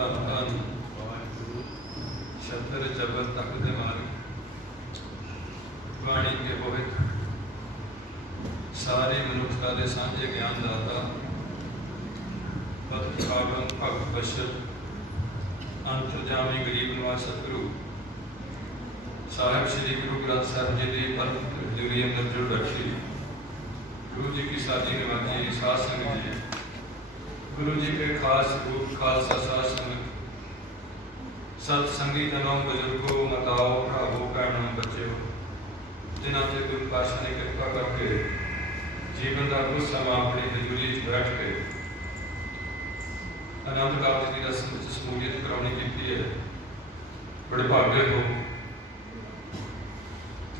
ਧੰਨ ਧੰਨ ਛਤਰ ਜਬਰ ਤਖਤ ਦੇ ਮਾਰੇ ਬਾਣੀ ਕੇ ਬੋਹਿਤ ਸਾਰੇ ਮਨੁੱਖਤਾ ਦੇ ਸਾਂਝੇ ਗਿਆਨ ਦਾਤਾ ਪਤ ਕਾਵਨ ਭਗਤ ਬਸ਼ਰ ਅੰਤਰਜਾਮੀ ਗਰੀਬ ਨਿਵਾਸ ਸਤਿਗੁਰੂ ਸਾਹਿਬ श्री गुरु ग्रंथ साहिब जी की परम हजूरी अंदर जुड़ रखी गुरु जी की साजी निवाजी साध संगत जी गुरु जी के खास रूप खालसा साध संगत सत्संगी जनों बुजुर्गों माताओं भरावों भैनों बच्चों जिन्हों से गुरु पातशाह ने कृपा करके जीवन का कुछ समा अपनी हजूरी बैठ के आनंद काल की रस्म में शमूलियत करानी की है। बड़े भागे हो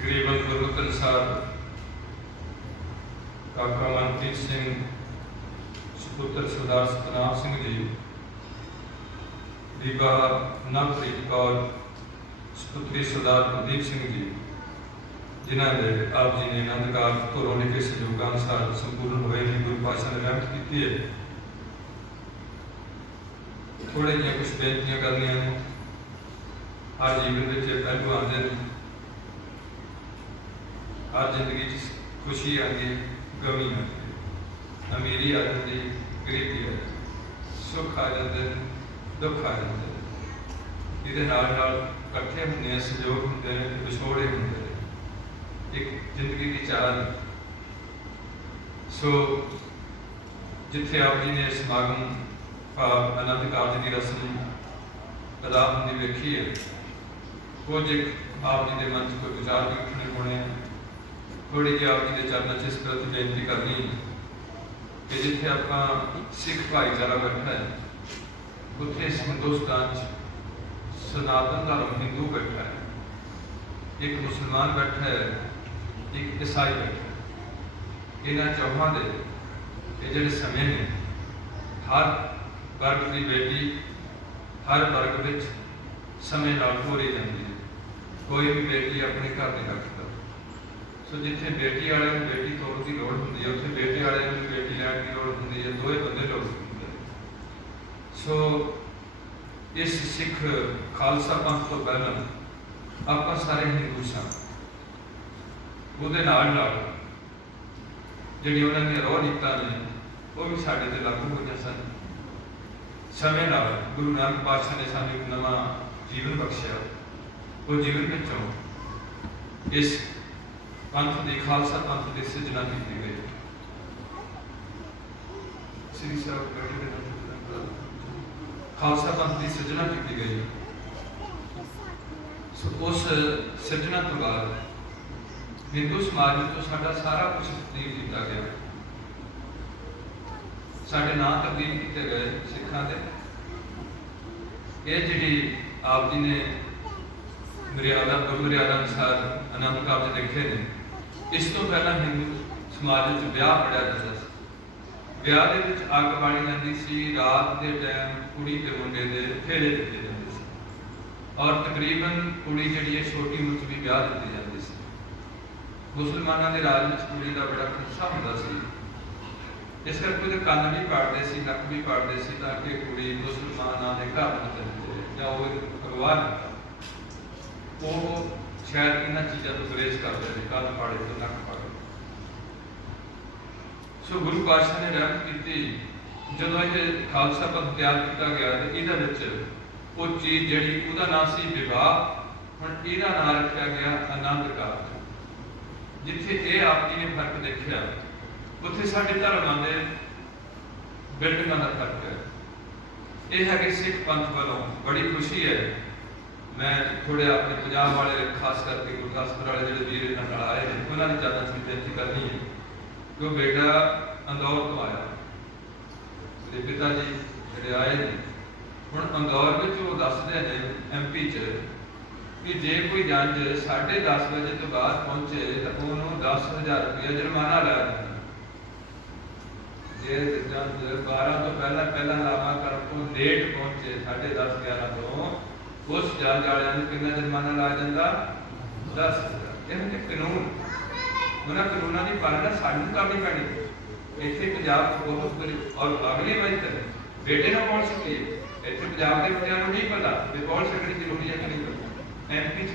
तकरीबन गुरमत अनुसार काका मनप्रीत सिंह सुपुत्र सरदार सतनाम सिंह जी बीबा नवप्रीत कौर सुपुत्री सरदार कुलदीप सिंह जी जिन्होंने आप जी ने आनंद काल घरों लिखे सहयोग अनुसार संपूर्ण हुए की गुरु पातशाह ने रहमत की है। थोड़े जी कुछ बेनतियां करनिया ने हर जीवन में पहलू आते हैं हर जिंदगी खुशी आती है गमी आती है अमीरी आ जाती है गरीबी आ जाती है सुख आ जाते हैं दुख आ जाते हैं ये इकट्ठे होंगे सहयोग होंगे विछोड़े होंगे एक जिंदगी की चाल। सो जिथे आप जी ने समागम भाव आनंद काज की रस्म अदा होंगी वेखी है कुछ आप जी के मन च कोई विचार भी उठने होने थोड़ी जी आप जी के चरणों से इस प्रति बेनती करनी कि जिथे आप सिख भाईचारा बैठा है उत्थे हिंदुस्तान सनातन धर्म हिंदू बैठा है एक मुसलमान बैठा है एक ईसाई बैठा है। इन्होंने चौहां के ये जोड़े समय ने हर वर्ग की बेटी हर वर्ग में समय नाल तोरी जाती है कोई भी बेटी अपने घर नहीं रखता। सो जिथे बेटी वाले बेटी तोड़ की लोड़ होंगी है उत्थे बेटे वाले बेटी लैन की लोड़ होंगी है दोए बंदे लोड़ होंगे। सो इस सिख खालसा पंथ तो पहला आप सारे हिंदू सन जी उन्होंने रोह रीतां ने वो भी साढ़े ते लागू हो सन। समय नाल गुरु नानक पातशाह ने सानू एक नवा जीवन बख्शिया वो जीवन विचों इस पंथ की खालसा पंथ की सिरजना की गई। श्री साहब खालसा पंथ की सिरजना की गई। उस सिरजना तो बाद हिंदू समाज में तो साडा सारा कुछ तब्दील किया गया साडे नाम तब्दील किए गए सिखां दे ये जिहड़ी आप जी ने मर्यादा गुरु मर्यादा अनुसार आनंद काज लिखे ने इस तो पहला हिंदू समाज में ब्याह पढ़िया जाता सी ब्याह दे विच अग बाली जाती सी रात के टाइम कुड़ी ते मुंडे दे फेरे दिते जाते सी और तकरीबन कुड़ी जिहड़ी है छोटी उम्र च भी ब्याह दिती जाती सी। मुसलमानों के राज में कुड़ी का बड़ा खदशा होंदा सी इस करके वो कन्न भी पाड़ते सी नक भी पाड़ते सी ताकि कुड़ी मुसलमानों के घर न चले या वो अगवा न वो शायद इन्होंने चीज़ों को गुरेज करते थे कन्न पाड़े तो नक पाड़े। सो गुरु पातशाह ने रहमत की जो ये खालसा पंथ तैयार किया गया तो ये वो चीज़ जी उसका नाम से विवाह हम यदा नाम रखा गया आनंद काज। जिथे ये आप जी ने फर्क देखा उत्थे साडे धर्मां दे बिल्डिंगां दा फर्क है। ये है कि सिख पंथ वालों बड़ी खुशी है मैं थोड़े अपने पंजाब वाले खास करके गुरदासपुर वाले जो वीर इन्हां आए हैं उन्होंने ज़्यादा चीज बेनती करनी है कि वो बेटा अंदौर तो आया मेरे पिता जी जोड़े आए हैं हुण अंदौर में वो दसते हैं MP च कि जे कोई जंज 10:30 बजे तो बाद पहुंचे तो उन्होंने 10,000 रुपया जुर्माना लाया जाता जे जंज 12 तो पहला लामा कर को लेट पहुंचे 10:30-11 तो उस जंज वाले कितना जुर्माना लाया जाता 10,000। ये कानून उन्होंने कानूनों की पालना सानू करनी पैनी इतने पंजाब बहुत और अगली वजह ਬੇਟੇ ਨਾਲ ਪਹੁੰਚ ਸਕਦੀ ਹੈ। ਇੱਥੇ ਪੰਜਾਬ ਦੇ ਬੱਚਿਆਂ ਨੂੰ ਨਹੀਂ ਪਤਾ ਵੀ ਪਹੁੰਚ ਸਕਣੀ ਜ਼ਰੂਰੀ ਹੈ ਕਿ ਨਹੀਂ ਪਤਾ। ਐਮਪੀ ਚ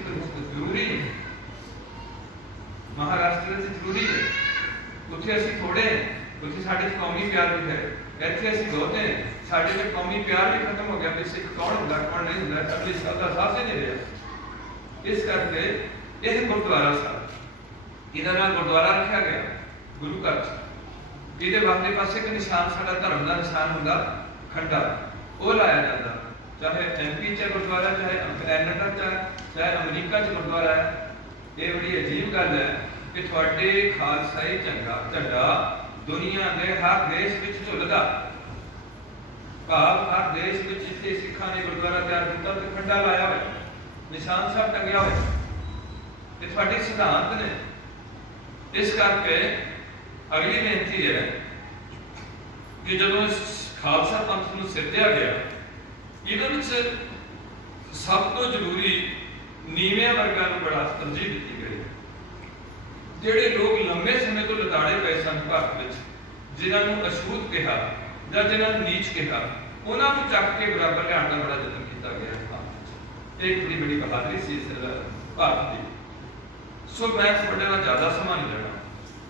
ਜ਼ਰੂਰੀ ਹੈ, ਮਹਾਰਾਸ਼ਟਰ ਚ ਜ਼ਰੂਰੀ ਹੈ। ਉੱਥੇ ਅਸੀਂ ਥੋੜੇ, ਉੱਥੇ ਸਾਡੇ ਚ ਕੌਮੀ ਪਿਆਰ ਵੀ ਹੈ। ਇੱਥੇ ਅਸੀਂ ਬਹੁਤੇ, ਸਾਡੇ ਚ ਕੌਮੀ ਪਿਆਰ ਵੀ ਖਤਮ ਹੋ ਗਿਆ ਵੀ ਸਿੱਖ ਕੌਣ ਹੁੰਦਾ ਕੌਣ ਨਹੀਂ ਹੁੰਦਾ, ਅਗਲੀ ਸਾਲ ਦਾ ਸਾਹ ਨਹੀਂ ਰਿਹਾ। ਇਸ ਕਰਕੇ ਇਹ ਗੁਰਦੁਆਰਾ ਸਾਹਿਬ, ਇਹਦਾ ਨਾਮ ਗੁਰਦੁਆਰਾ ਰੱਖਿਆ ਗਿਆ ਗੁਰੂ ਘਰ ਚ। ਇਹਦੇ ਬਾਹਰਲੇ ਪਾਸੇ ਇੱਕ ਨਿਸ਼ਾਨ ਸਾਡਾ ਧਰਮ ਦਾ ਨਿਸ਼ਾਨ ਹੁੰਦਾ ਖੰਡਾ, ਉਹ ਲਾਇਆ ਜਾਂਦਾ। ਚਾਹੇ ਐਮਪੀ ਚ ਗੁਰਦੁਆਰਾ, ਚਾਹੇ ਕੈਨੇਡਾ ਚ, ਚਾਹੇ ਅਮਰੀਕਾ ਚ ਗੁਰਦੁਆਰਾ ਹੈ। ਇਹ ਬੜੀ ਅਜੀਬ ਗੱਲ ਹੈ ਕਿ ਤੁਹਾਡੇ ਖਾਲਸਾਈ ਝੰਡਾ ਦੁਨੀਆ ਦੇ ਹਰ ਦੇਸ਼ ਵਿੱਚ ਝੁੱਲਦਾ। ਭਾਵ ਹਰ ਦੇਸ਼ ਵਿੱਚ ਜਿੱਥੇ ਸਿੱਖਾਂ ਨੇ ਗੁਰਦੁਆਰਾ ਤਿਆਰ ਕੀਤਾ ਤੇ ਖੰਡਾ ਲਾਇਆ ਹੋਇਆ, ਨਿਸ਼ਾਨ ਸਾਹਿਬ ਟੰਗਿਆ ਹੋਇਆ। ਇਹ ਤੁਹਾਡੇ ਸਿਧਾਂਤ ਨੇ। ਇਸ ਕਰਕੇ ਅਗਲੀ ਬੇਨਤੀ ਹੈ ਕਿ ਜਦੋਂ ਖਾਲਸਾ ਪੰਥ ਨੂੰ ਸਿਰਜਿਆ ਗਿਆ, ਇਹਦੇ ਵਿੱਚ ਸਭ ਤੋਂ ਜ਼ਰੂਰੀ ਨੀਵੇਂ ਵਰਗਾਂ ਨੂੰ ਬੜਾ ਤਰਜੀਹ ਦਿੱਤੀ ਗਈ। ਜਿਹੜੇ ਲੋਕ ਲੰਬੇ ਸਮੇਂ ਤੋਂ ਲਤਾੜੇ ਪਏ ਸਨ ਭਾਰਤ ਵਿੱਚ, ਜਿਨ੍ਹਾਂ ਨੂੰ ਅਛੂਤ ਕਿਹਾ ਜਾਂ ਜਿਨ੍ਹਾਂ ਨੂੰ ਨੀਚ ਕਿਹਾ, ਉਹਨਾਂ ਨੂੰ ਚੱਕ ਕੇ ਬਰਾਬਰ ਲਿਆਉਣ ਦਾ ਬੜਾ ਯਤਨ ਕੀਤਾ ਗਿਆ। ਇਹ ਬੜੀ ਬੜੀ ਬਹਾਦਰੀ ਸੀ ਇਸ ਭਾਰਤ ਦੀ। ਸੋ ਮੈਂ ਤੁਹਾਡੇ ਨਾਲ ਜ਼ਿਆਦਾ ਸਮਾਂ ਨਹੀਂ ਲੈਣਾ।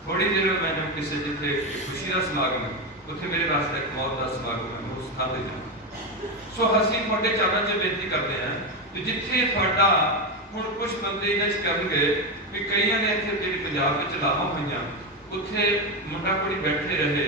ਥੋੜੀ ਦੇਰ ਮੈਨੂੰ ਕਿਸੇ ਜਿੱਥੇ ਖੁਸ਼ੀ ਦਾ ਸਮਾਗਮ ਹੈ, ਉੱਥੇ ਮੇਰੇ ਵਾਸਤੇ ਇੱਕ ਮੌਤ ਦਾ ਸਮਾਗਮ ਹੈ, ਉਸ ਥਾਂ ਤੇ ਜਾਣਾ। ਸੋ ਅਸੀਂ ਤੁਹਾਡੇ ਚਰਨਾਂ 'ਚ ਬੇਨਤੀ ਕਰਦੇ ਹਾਂ ਕਿ ਜਿੱਥੇ ਤੁਹਾਡਾ ਹੁਣ ਕੁਝ ਬੰਦੇ ਇਹਨਾਂ 'ਚ ਕਰਨਗੇ ਕਿ ਕਈਆਂ ਨੇ ਇੱਥੇ ਜਿਹੜੇ ਪੰਜਾਬ ਵਿੱਚ ਲਾਵਾਂ ਹੋਈਆਂ, ਉੱਥੇ ਮੁੰਡਾ ਕੁੜੀ ਬੈਠੇ ਰਹੇ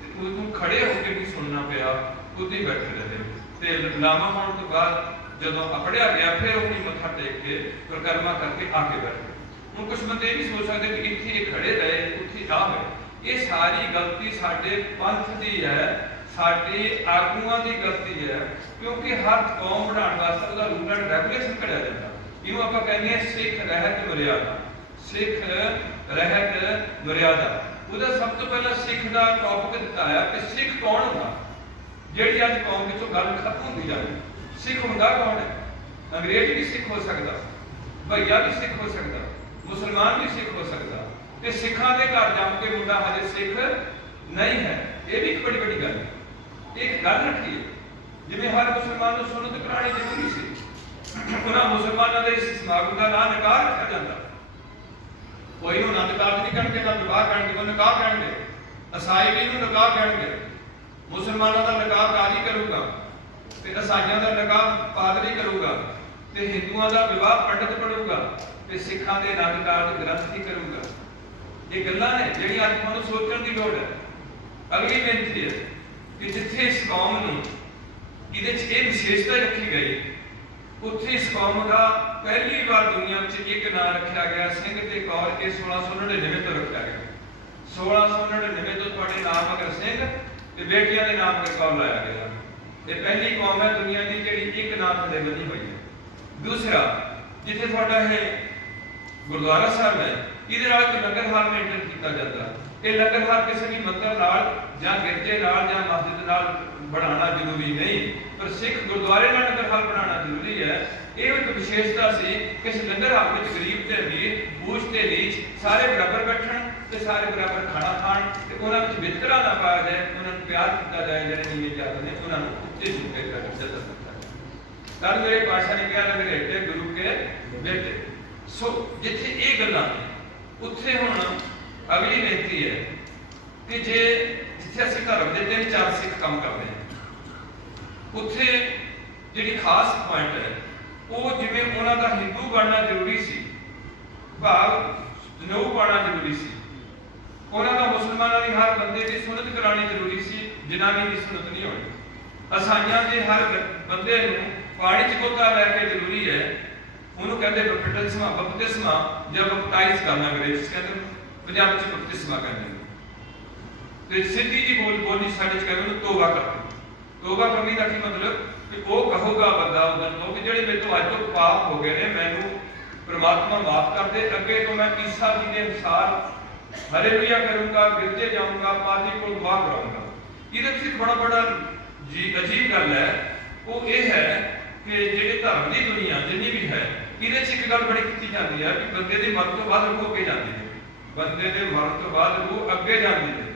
ਤੇ ਉਹਨੂੰ ਖੜੇ ਹੋ ਕੇ ਵੀ ਸੁਣਨਾ ਪਿਆ, ਉੱਥੇ ਹੀ ਬੈਠੇ ਰਹੇ ਤੇ ਲਾਵਾਂ ਹੋਣ ਤੋਂ ਬਾਅਦ ਜਦੋਂ ਅਪੜਿਆ ਗਿਆ ਫਿਰ ਉਹ ਮੱਥਾ ਟੇਕ ਕੇ ਪ੍ਰਕਰਮਾ ਕਰਕੇ ਆ ਕੇ ਬੈਠ ਗਏ। ਹੁਣ ਕੁਝ ਬੰਦੇ ਇਹ ਵੀ ਸੋਚ ਸਕਦੇ ਕਿ ਇੱਥੇ ਇਹ ਖੜੇ ਰਹੇ, ਉੱਥੇ ਆ ਗਏ। ਇਹ ਸਾਰੀ ਗਲਤੀ ਸਾਡੇ ਪੰਥ ਦੀ ਹੈ, ਸਾਡੇ ਆਗੂਆਂ ਦੀ ਗਲਤੀ ਹੈ, ਕਿਉਂਕਿ ਹਰ ਕੌਮ ਬਣਾਉਣ ਵਾਸਤੇ ਉਹਦਾ ਰੂਲ ਐਂਡ ਰੈਗੂਲੇਸ਼ਨ ਕਰਿਆ ਜਾਂਦਾ। ਇਹਨੂੰ ਆਪਾਂ ਕਹਿੰਦੇ ਹਾਂ ਸਿੱਖ ਰਹਿਤ ਮਰਿਆਦਾ, ਸਿੱਖ ਰਹਿਤ ਮਰਿਆਦਾ। ਉਹਦਾ ਸਭ ਤੋਂ ਪਹਿਲਾਂ ਸਿੱਖ ਦਾ ਟੌਪਿਕ ਦਿੱਤਾ ਹੈ ਕਿ ਸਿੱਖ ਕੌਣ ਹੁੰਦਾ। ਜਿਹੜੀ ਅੱਜ ਕੌਮ ਵਿੱਚੋਂ ਗੱਲ ਖਤਮ ਹੁੰਦੀ ਜਾਂਦੀ, ਸਿੱਖ ਹੁੰਦਾ ਕੌਣ ਹੈ? ਅੰਗਰੇਜ਼ ਵੀ ਸਿੱਖ ਹੋ ਸਕਦਾ, ਭਈਆ ਵੀ ਸਿੱਖ ਹੋ ਸਕਦਾ, ਮੁਸਲਮਾਨ ਵੀ ਸਿੱਖ ਹੋ ਸਕਦਾ, ਤੇ ਸਿੱਖਾਂ ਦੇ ਘਰ ਜੰਮ ਕੇ ਮੁੰਡਾ ਹਜੇ ਸਿੱਖ ਨਹੀਂ ਹੈ। ਇਹ ਵੀ ਇੱਕ ਬੜੀ ਵੱਡੀ ਗੱਲ ਹੈ। ਇੱਕ ਗੱਲ ਰੱਖੀਏ, ਜਿਵੇਂ ਹਰ ਮੁਸਲਮਾਨ ਨੂੰ ਸੁਨਨਤ ਕਰਾਉਣੀ ਜ਼ਰੂਰੀ ਸੀ, ਉਹਨਾਂ ਮੁਸਲਮਾਨਾਂ ਦੇ ਇਸ ਸਮਾਗਮ ਦਾ ਨਾਂ ਨਿਕਾਹ ਰੱਖਿਆ ਜਾਂਦਾ। ਕੋਈ ਨੂੰ ਆਨੰਦ ਕਾਰਜ ਨਹੀਂ ਕਰਨਗੇ, ਨਾ ਵਿਵਾਹ ਕਰਨਗੇ, ਉਹ ਨਿਕਾਹ ਕਰਨਗੇ। ਈਸਾਈ ਵੀ ਨੂੰ ਨਿਕਾਹ ਕਰਨਗੇ। ਮੁਸਲਮਾਨਾਂ ਦਾ ਨਿਕਾਹ ਕਾਜ਼ੀ ਕਰੂਗਾ ਤੇ ਈਸਾਈਆਂ ਦਾ ਨਿਕਾਹ ਪਾਦਰੀ ਕਰੂਗਾ ਤੇ ਹਿੰਦੂਆਂ ਦਾ ਵਿਵਾਹ ਪੰਡਤ ਪੜੂਗਾ ਤੇ ਸਿੱਖਾਂ ਦੇ ਆਨੰਦ ਕਾਰਜ ਗ੍ਰੰਥੀ ਕਰੂਗਾ। ਇਹ ਗੱਲਾਂ ਨੇ ਜਿਹੜੀਆਂ ਅੱਜ ਤੁਹਾਨੂੰ ਸੋਚਣ ਦੀ ਲੋੜ ਹੈ। ਅਗਲੀ ਬੇਨਤੀ ਹੈ ਕਿ ਜਿੱਥੇ ਇਸ ਕੌਮ ਨੂੰ ਇਹਦੇ 'ਚ ਇਹ ਵਿਸ਼ੇਸ਼ਤਾ ਰੱਖੀ ਗਈ, ਉੱਥੇ ਇਸ ਕੌਮ ਦਾ ਪਹਿਲੀ ਵਾਰ ਦੁਨੀਆ ਵਿੱਚ ਇੱਕ ਨਾਂ ਰੱਖਿਆ ਗਿਆ ਸਿੰਘ ਤੇ ਕੌਰ। ਇਹ 1699 ਤੋਂ ਰੱਖਿਆ ਗਿਆ। 1699 ਤੋਂ ਤੁਹਾਡੇ ਨਾਮ ਅਗਰ ਸਿੰਘ ਤੇ ਬੇਟੀਆਂ ਦੇ ਨਾਮ ਅਗਰ ਕੌਰ ਲਾਇਆ ਗਿਆ। ਇਹ ਪਹਿਲੀ ਕੌਮ ਹੈ ਦੁਨੀਆ ਦੀ ਜਿਹੜੀ ਇੱਕ ਨਾਂ ਥੱਲੇ ਬਣੀ ਹੋਈ ਹੈ। ਦੂਸਰਾ, ਜਿੱਥੇ ਤੁਹਾਡਾ ਇਹ ਗੁਰਦੁਆਰਾ ਸਾਹਿਬ ਹੈ, ਇਹਦੇ ਨਾਲ ਇੱਕ ਲੰਗਰ ਹਾਲ ਮੇਨਟੇਨ ਕੀਤਾ ਜਾਂਦਾ। ਇਹ ਲੰਗਰ ਹਾਲ ਕਿਸੇ ਵੀ ਮੰਦਰ ਨਾਲ ਜਾਂ ਗਿਰਜੇ ਨਾਲ ਜਾਂ ਮਸਜਿਦ ਨਾਲ ਬਣਾਉਣਾ ਜ਼ਰੂਰੀ ਨਹੀਂ, ਪਰ ਸਿੱਖ ਗੁਰਦੁਆਰੇ ਨਾਲ ਲੰਗਰ ਹਾਲ ਬਣਾਉਣਾ ਜ਼ਰੂਰੀ ਹੈ। ਇਹ ਇੱਕ ਵਿਸ਼ੇਸ਼ਤਾ ਸੀ ਕਿ ਇਸ ਲੰਗਰ ਹਾਲ ਵਿੱਚ ਗਰੀਬ ਤੇ ਅਮੀਰ, ਊਚ ਤੇ ਨੀਚ ਸਾਰੇ ਬਰਾਬਰ ਬੈਠਣ ਤੇ ਸਾਰੇ ਬਰਾਬਰ ਖਾਣਾ ਖਾਣ ਤੇ ਉਹਨਾਂ ਵਿੱਚ ਵਿਤਕਰਾ ਨਾ ਪਾਇਆ ਜਾਏ, ਉਹਨਾਂ ਨੂੰ ਪਿਆਰ ਕੀਤਾ ਜਾਏ। ਜਿਹੜੇ ਨੀਵੇਂ ਜਾਤ ਨੇ ਉਹਨਾਂ ਨੂੰ ਉੱਚੇ ਝੁਕੇ ਕਰ ਇੱਜ਼ਤ ਦਿੱਤਾ ਜਾਏ। ਕੱਲ ਮੇਰੇ ਪਾਤਸ਼ਾਹ ਨੇ ਕਿਹਾ ਲੰਗਰੇਟੇ ਗੁਰੂ ਕੇ ਬੇਟੇ। ਸੋ ਜਿੱਥੇ ਇਹ ਗੱਲਾਂ ਨੇ, ਉੱਥੇ ਹੁਣ ਅਗਲੀ ਬੇਨਤੀ ਹੈ ਕਿ ਜਿੱਥੇ ਅਸੀਂ ਧਰਮ ਦੇ 3-4 ਸਿੱਖ ਕੰਮ ਕਰਦੇ ਹਾਂ, ਉੱਥੇ ਜਿਹੜੀ ਖਾਸ ਪੁਆਇੰਟ ਹੈ ਉਹ ਜਿਵੇਂ ਉਹਨਾਂ ਦਾ ਹਿੰਦੂ ਬਣਨਾ ਜ਼ਰੂਰੀ ਸੀ, ਭਾਵ ਜਨੇਊ ਪਾਉਣਾ ਜ਼ਰੂਰੀ ਸੀ, ਉਹਨਾਂ ਦਾ ਮੁਸਲਮਾਨਾਂ ਦੀ ਹਰ ਬੰਦੇ ਦੀ ਸੁਨਨਤ ਕਰਾਉਣੀ ਜ਼ਰੂਰੀ ਸੀ, ਜਨਾਨੀ ਦੀ ਸੁਨਨਤ ਨਹੀਂ ਹੋਣੀ। ਈਸਾਈਆਂ ਦੇ ਹਰ ਬੰਦੇ ਨੂੰ ਪਾਣੀ 'ਚ ਗੋਤਾ ਲੈ ਕੇ ਜ਼ਰੂਰੀ ਹੈ। ਉਹਨੂੰ ਕਹਿੰਦੇ ਬਪਤਿਸਮਾ ਜਾਂ ਬਪਟਾਈਜ਼ ਕਰਨਾ, ਅੰਗਰੇਜ਼ੀ ਕਹਿੰਦੇ, ਪੰਜਾਬੀ 'ਚ ਬਪਤਿਸਮਾ ਕਹਿੰਦੇ ਨੇ। ਤੇ ਸਿੱਧੀ ਜੀ ਬੋਲੀ ਸਾਡੇ 'ਚ ਕਹਿੰਦੇ ਉਹਨੂੰ ਤੋਬਾ ਕਰਨੀ। ਤੋਬਾ ਕਰਨੀ ਦਾ ਕੀ ਮਤਲਬ ਕਿ ਉਹ ਕਹੂਗਾ ਬੰਦਾ ਉਹਨਾਂ ਨੂੰ ਕਿ ਜਿਹੜੇ ਮੇਰੇ ਤੋਂ ਅੱਜ ਤੋਂ ਪਾਪ ਹੋ ਗਏ ਨੇ, ਮੈਨੂੰ ਪ੍ਰਮਾਤਮਾ ਮਾਫ ਕਰ ਦੇ, ਅੱਗੇ ਤੋਂ ਮੈਂ ਈਸਾ ਜੀ ਦੇ ਅਨੁਸਾਰ ਹਾਲੇਲੂਇਆ ਕਰੂੰਗਾ, ਗਿਰਜੇ ਜਾਊਂਗਾ, ਪਾਦਰੀ ਕੋਲ ਦੁਆ ਕਰਾਂਗਾ। ਇਹਦੇ ਵਿੱਚ ਇੱਕ ਬੜਾ ਅਜੀਬ ਗੱਲ ਹੈ, ਉਹ ਇਹ ਹੈ ਕਿ ਜਿਹੜੇ ਧਰਮ ਦੀ ਦੁਨੀਆ ਜਿੰਨੀ ਵੀ ਹੈ, ਇਹਦੇ 'ਚ ਇੱਕ ਗੱਲ ਬੜੀ ਕੀਤੀ ਜਾਂਦੀ ਹੈ ਕਿ ਬੰਦੇ ਦੇ ਮਰਨ ਤੋਂ ਬਾਅਦ ਰੂਹ ਅੱਗੇ ਜਾਂਦੀ ਹੈ। ਬੰਦੇ ਦੇ ਮਰਨ ਤੋਂ ਬਾਅਦ ਰੂਹ ਅੱਗੇ ਜਾਂਦੀ ਹੈ।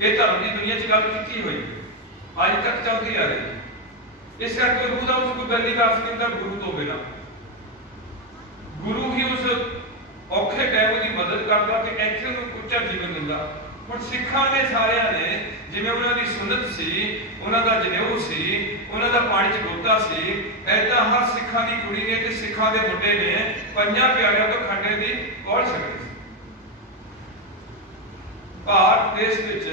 ਇਹ ਧਰਮ ਦੀ ਦੁਨੀਆ 'ਚ ਗੱਲ ਕੀਤੀ ਹੋਈ ਹੈ। ਅੱਜ ਤੱਕ ਚੱਲਦੀ ਆ ਰਹੀ। ਇਸ ਕਰਕੇ ਰੂਹ ਦਾ ਉਸ ਕੋਈ ਗੱਲ ਨਹੀਂ ਕਰ ਸਕਦਾ ਗੁਰੂ ਤੋਂ ਬਿਨਾਂ। ਗੁਰੂ ਹੀ ਉਸ ਔਖੇ ਟਾਈਮ ਦੀ ਮਦਦ ਕਰਦਾ ਤੇ ਇੱਥੇ ਨੂੰ ਉੱਚਾ ਜੀਵਨ ਦਿੰਦਾ। ਹੁਣ ਸਿੱਖਾਂ ਨੇ ਸਾਰਿਆਂ ਨੇ ਜਿਵੇਂ ਉਹਨਾਂ ਦੀ ਸੁਨਨਤ ਸੀ, ਉਹਨਾਂ ਦਾ ਜਨੇਊ ਸੀ, ਉਹਨਾਂ ਦਾ ਪਾਣੀ 'ਚ ਗੋਤਾ ਸੀ, ਐਦਾਂ ਹਰ ਸਿੱਖਾਂ ਦੀ ਕੁੜੀ ਨੇ ਤੇ ਸਿੱਖਾਂ ਦੇ ਮੁੰਡੇ ਨੇ ਪੰਜਾਂ ਪਿਆਰਿਆਂ ਤੋਂ ਖੰਡੇ ਦੀ ਕੌਲ ਛਕਣੀ ਸੀ। ਭਾਰਤ ਦੇਸ਼ ਵਿੱਚ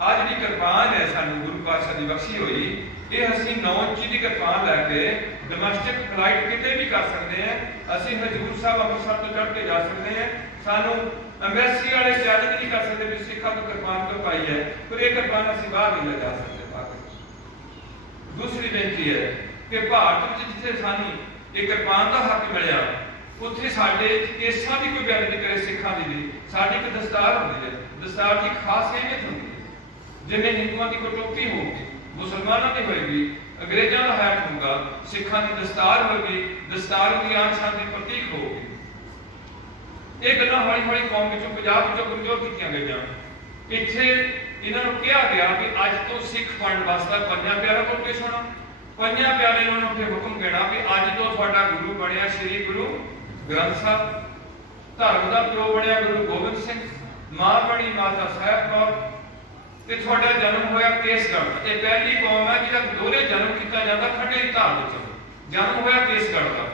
ਆ ਜਿਹੜੀ ਕਿਰਪਾਨ ਹੈ ਸਾਨੂੰ ਗੁਰੂ ਪਾਤਸ਼ਾਹ ਦੀ ਬਖਸ਼ੀ ਹੋਈ, ਇਹ ਅਸੀਂ 9 ਇੰਚੀ ਦੀ ਕਿਰਪਾਨ ਲੈ ਕੇ ਡੋਮੈਸਟਿਕ ਫਲਾਈਟ ਕਿਤੇ ਵੀ ਕਰ ਸਕਦੇ ਹਾਂ। ਅਸੀਂ ਹਜ਼ੂਰ ਸਾਹਿਬ ਅੰਮ੍ਰਿਤਸਰ ਤੋਂ ਚੜ੍ਹ ਕੇ ਜਾ ਸਕਦੇ ਹਾਂ। ਸਾਨੂੰ ਅੰਬੈਸੀ ਵਾਲੇ ਚੈਲੰਜ ਨਹੀਂ ਕਰ ਸਕਦੇ ਵੀ ਸਿੱਖਾਂ ਤੋਂ ਕਿਰਪਾਨ ਕਿਉਂ ਪਾਈ ਹੈ, ਪਰ ਇਹ ਕਿਰਪਾਨ ਅਸੀਂ ਬਾਹਰ ਨਹੀਂ ਲੈ ਜਾ ਸਕਦੇ ਭਾਰਤ। ਦੂਸਰੀ ਬੇਨਤੀ ਹੈ ਕਿ ਭਾਰਤ ਵਿੱਚ ਜਿੱਥੇ ਸਾਨੂੰ ਇਹ ਕਿਰਪਾਨ ਦਾ ਹੱਕ ਮਿਲਿਆ, ਉੱਥੇ ਸਾਡੇ ਕੇਸਾਂ ਦੀ ਕੋਈ ਗੱਲ ਨਹੀਂ ਕਰੇ ਸਿੱਖਾਂ ਦੀ ਵੀ। ਸਾਡੀ ਇੱਕ ਦਸਤਾਰ ਹੁੰਦੀ ਹੈ, ਦਸਤਾਰ ਦੀ ਖਾਸ ਅਹਿਮੀਅਤ ਹੁੰਦੀ ਹੈ। ਜਿਵੇਂ ਹਿੰਦੂਆਂ ਦੀ ਕੋਈ ਟੋਪੀ ਹੋਊਗੀ, ਮੁਸਲਮਾਨਾਂ ਦੀ ਹੋਏਗੀ, ਅੰਗਰੇਜ਼ਾਂ ਦਾ ਹੈਟ ਹੋਊਗਾ, ਸਿੱਖਾਂ ਦੀ ਦਸਤਾਰ ਹੋਏਗੀ, ਦਸਤਾਰ ਦੀ ਆਨ ਸ਼ਾਨ ਦੀ ਪ੍ਰਤੀਕ ਹੋਊਗੀ। ਇਹ ਗੱਲਾਂ ਹੌਲੀ ਹੌਲੀ ਕੌਮ ਵਿੱਚੋਂ ਪੰਜਾਬ ਵਿੱਚੋਂ ਕਮਜ਼ੋਰ ਕੀਤੀਆਂ ਗਈਆਂ। ਇੱਥੇ ਇਹਨਾਂ ਨੂੰ ਕਿਹਾ ਗਿਆ ਕਿ ਅੱਜ ਤੋਂ ਸਿੱਖ ਬਣਨ ਵਾਸਤੇ ਪੰਜਾਂ ਪਿਆਰਿਆਂ ਕੋਲ ਪੇਸ਼ ਹੋਣਾ। ਪੰਜਾਂ ਪਿਆਰਿਆਂ ਨੂੰ ਉੱਥੇ ਹੁਕਮ ਦੇਣਾ ਕਿ ਅੱਜ ਤੋਂ ਤੁਹਾਡਾ ਗੁਰੂ ਬਣਿਆ ਸ੍ਰੀ ਗੁਰੂ ਗ੍ਰੰਥ ਸਾਹਿਬ, ਧਰਮ ਦਾ ਪਿਓ ਬਣਿਆ ਗੁਰੂ ਗੋਬਿੰਦ ਸਿੰਘ, ਮਾਂ ਬਣੀ ਮਾਤਾ ਸਾਹਿਬ ਕੌਰ, ਤੇ ਤੁਹਾਡਾ ਜਨਮ ਹੋਇਆ ਕੇਸਗੜ੍ਹ। ਇਹ ਪਹਿਲੀ ਕੌਮ ਹੈ ਜਿਹਦਾ ਦੋਹਰੇ ਜਨਮ ਕੀਤਾ ਜਾਂਦਾ ਖੰਡੇ ਦੀ ਧਾਰ ਵਿੱਚ। ਜਨਮ ਹੋਇਆ ਕੇਸਗੜ੍ਹ ਦਾ